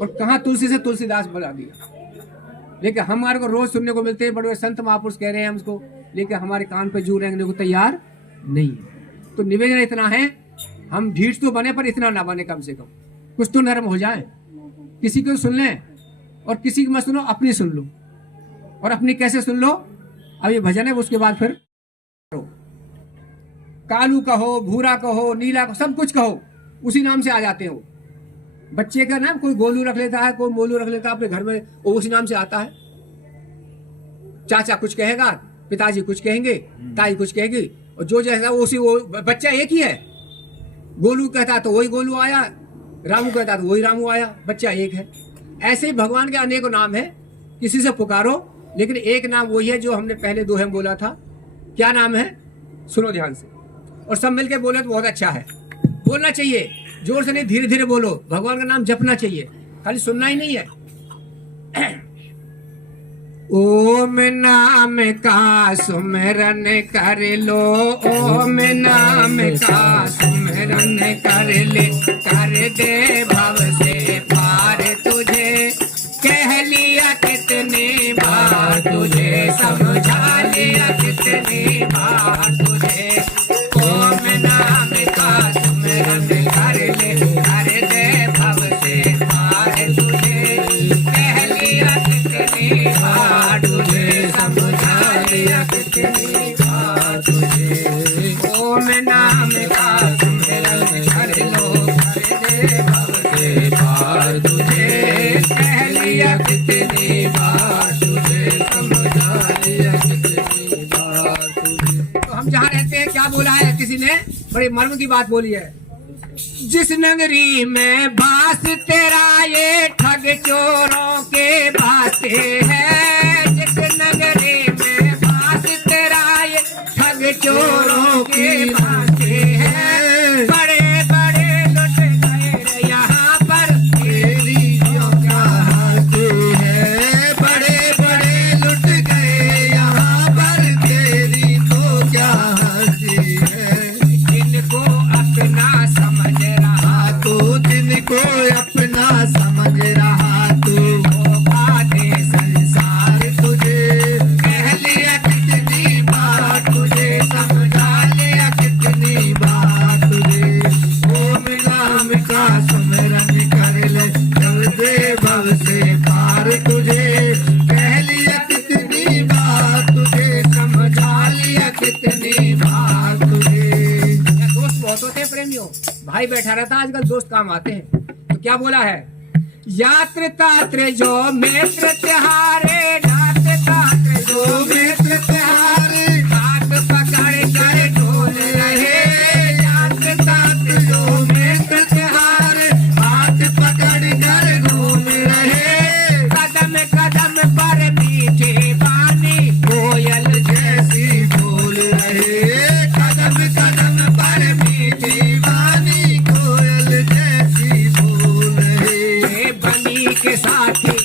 और कहां तुलसी से तुलसीदास बना दिया। लेकिन हमारे को रोज सुनने को मिलते हैं, बड़े संत महापुरुष कह रहे हैं हमको, लेकिन हमारे कान पे जू रेंगने को तैयार नहीं है। तो निवेदन इतना है, हम ढीठ तो बने पर इतना ना बने, कम से कम कुछ तो नरम हो जाए। किसी को सुन लें और किसी की मत सुनो, अपनी सुन लो। और अपनी कैसे सुन लो? अब ये भजन है, उसके बाद फिर कालू कहो, भूरा कहो, नीला कहो, सब कुछ कहो, उसी नाम से आ जाते हो। बच्चे का नाम कोई गोलू रख लेता है, कोई मोलू रख लेता है अपने घर में, वो उसी नाम से आता है। चाचा कुछ कहेगा, पिताजी कुछ कहेंगे, ताई कुछ कहेगी, और जो जैसा वो बच्चा एक ही है। गोलू कहता तो वही गोलू आया, रामू कहता तो वही रामू आया, बच्चा एक है। ऐसे ही भगवान के अनेकों नाम है, किसी से पुकारो, लेकिन एक नाम वही है जो हमने पहले दोहे में बोला था। क्या नाम है? सुनो ध्यान से, और सब मिलके बोले तो बहुत अच्छा है। बोलना चाहिए, जोर से नहीं, धीरे धीरे बोलो। भगवान का नाम जपना चाहिए, खाली सुनना ही नहीं है। ओम नाम का सुमिरन कर लो, ओम नाम का सुमिरन कर ले, कर दे भव से पार तुझे, कह लिया कितनी बार तुझे, समझा लिया कितनी बार तुझे। ओम नाम का सुमिरन कर ले, कर दे भव से पार तुझे, कह लिया कितनी बार तुझे, समझा लिया कितनी बार तुझे। ओम नाम का सुमिरन कर लो, कर दे भव से पार तुझे, कह लिया कितनी बार तुझे, समझा लिया कितनी बार तुझे। तो हम जहाँ रहते हैं, क्या बोला है किसी ने, बड़ी मर्म की बात बोली है। जिस नगरी में बास तेरा, ये ठग चोरों के बाते है। जिस नगरी में बास तेरा, ये ठग चोरों के बाते है। बड़े बड़े लुट गए यहाँ पर, तेरी जो क्या हाथे है। बड़े बड़े लुट गए यहाँ पर, तेरी तो क्या हाथे है। जिनको अपना समझ रहा तू, जिनको अपना समझ रहा तू, वो बातें संसार तुझे, कह लिया कितनी बार तुझे, समझा लिया कितनी बार तुझे। ओम नाम का सुमिरन कर ले, कर दे भव से पार तुझे, कह लिया कितनी बार तुझे, समझा लिया कितनी बार तुझे। दोस्त बहुत होते हैं प्रेमियों, भाई बैठा रहता, आजकल दोस्त काम आते हैं। तो क्या बोला है? यात्र तात्र जो मित्र त्योहारे, यात्र तात्र जो मित्र त्योहारे, हाथ पकड़ कर ढोल रहे। यात्र तात्र जो मित्र त्योहारे, हाथ पकड़ कर घूम रहे। कदम कदम पर मीठे पानी, कोयल जैसी बोल रहे। कदम कदम पर मीठी वाणी, कोयल जैसी बोल रहे। ये बनी के साथी,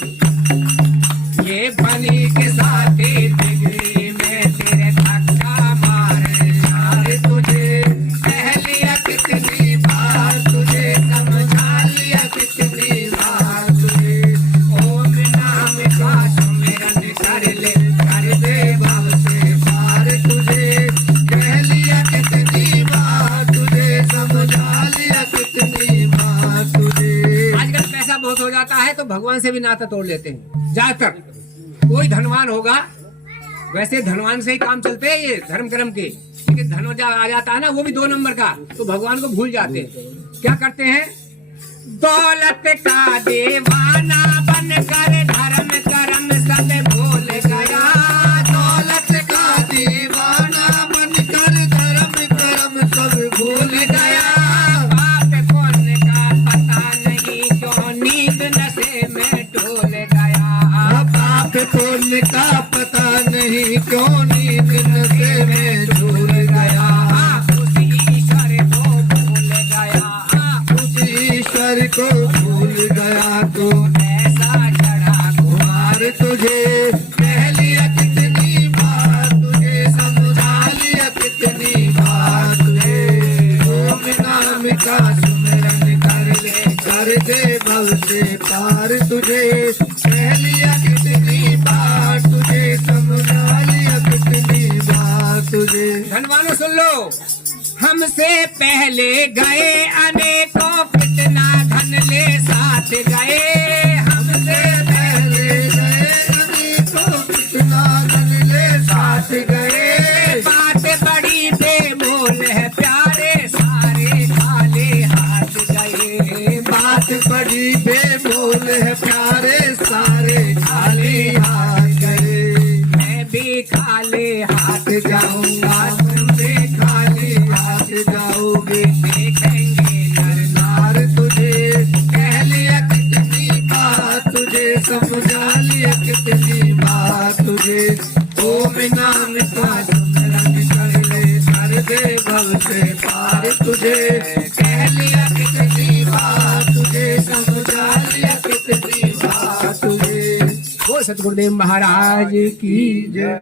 ये बनी के साथी, डिग्री में तेरे धक्का मारे यार तुझे, कह लिया कितनी बार तुझे, समझा लिया कितनी बार तुझे। ओम नाम का सुमिरन कर ले, कर दे भव से पार तुझे, कह लिया कितनी बार तुझे, समझा लिया कितनी बार तुझे। आजकल पैसा बहुत हो जाता है तो भगवान से भी नाता तोड़ लेते हैं। ज्यादातर कोई धनवान होगा, वैसे धनवान से ही काम चलते हैं ये धर्म कर्म के, लेकिन धन आ जाता है ना, वो भी 2 नंबर का, तो भगवान को भूल जाते हैं। क्या करते हैं? दौलत का दीवाना बनकर धर्म कर्म सब भूल गया। दौलत का दीवाना बनकर धर्म कर्म सब भूल गया। पाप पुण्य का पता नहीं, क्यों नींद नशे में डोल गया। पाप पुण्य का पता नहीं, क्यों नींद नशे में डोल गया। उसी ईश्वर को भूल गया, उसी ईश्वर को भूल गया। तो ऐसा चढ़ा कुमार तुझे, कह लिया कितनी बार तुझे, समझा लिया कितनी बार तुझे। ओम नाम का सुमिरन कर ले, कर दे भव से पार तुझे, कह लिया कितनी बार तुझे, समझा लिया कितनी बार तुझे। धनवानों सुन लो, हमसे पहले गए अनेकों, कितना धन ले साथ गए। हमसे पहले गए अनेकों, कितना धन ले साथ गए। बात बड़ी बेमोल है प्यारे, सारे खाली हाथ गए। बात बड़ी जाओगे, देखेंगे नर नार तुझे, कह लिया कितनी बात तुझे, समझा लिया कितनी बात तुझे, ओम नाम का सिमरन कर ले, कर दे भव से पार तुझे, कह लिया कितनी बात तुझे, समझा लिया कितनी बात तुझे। वो सतगुरुदेव महाराज की जय।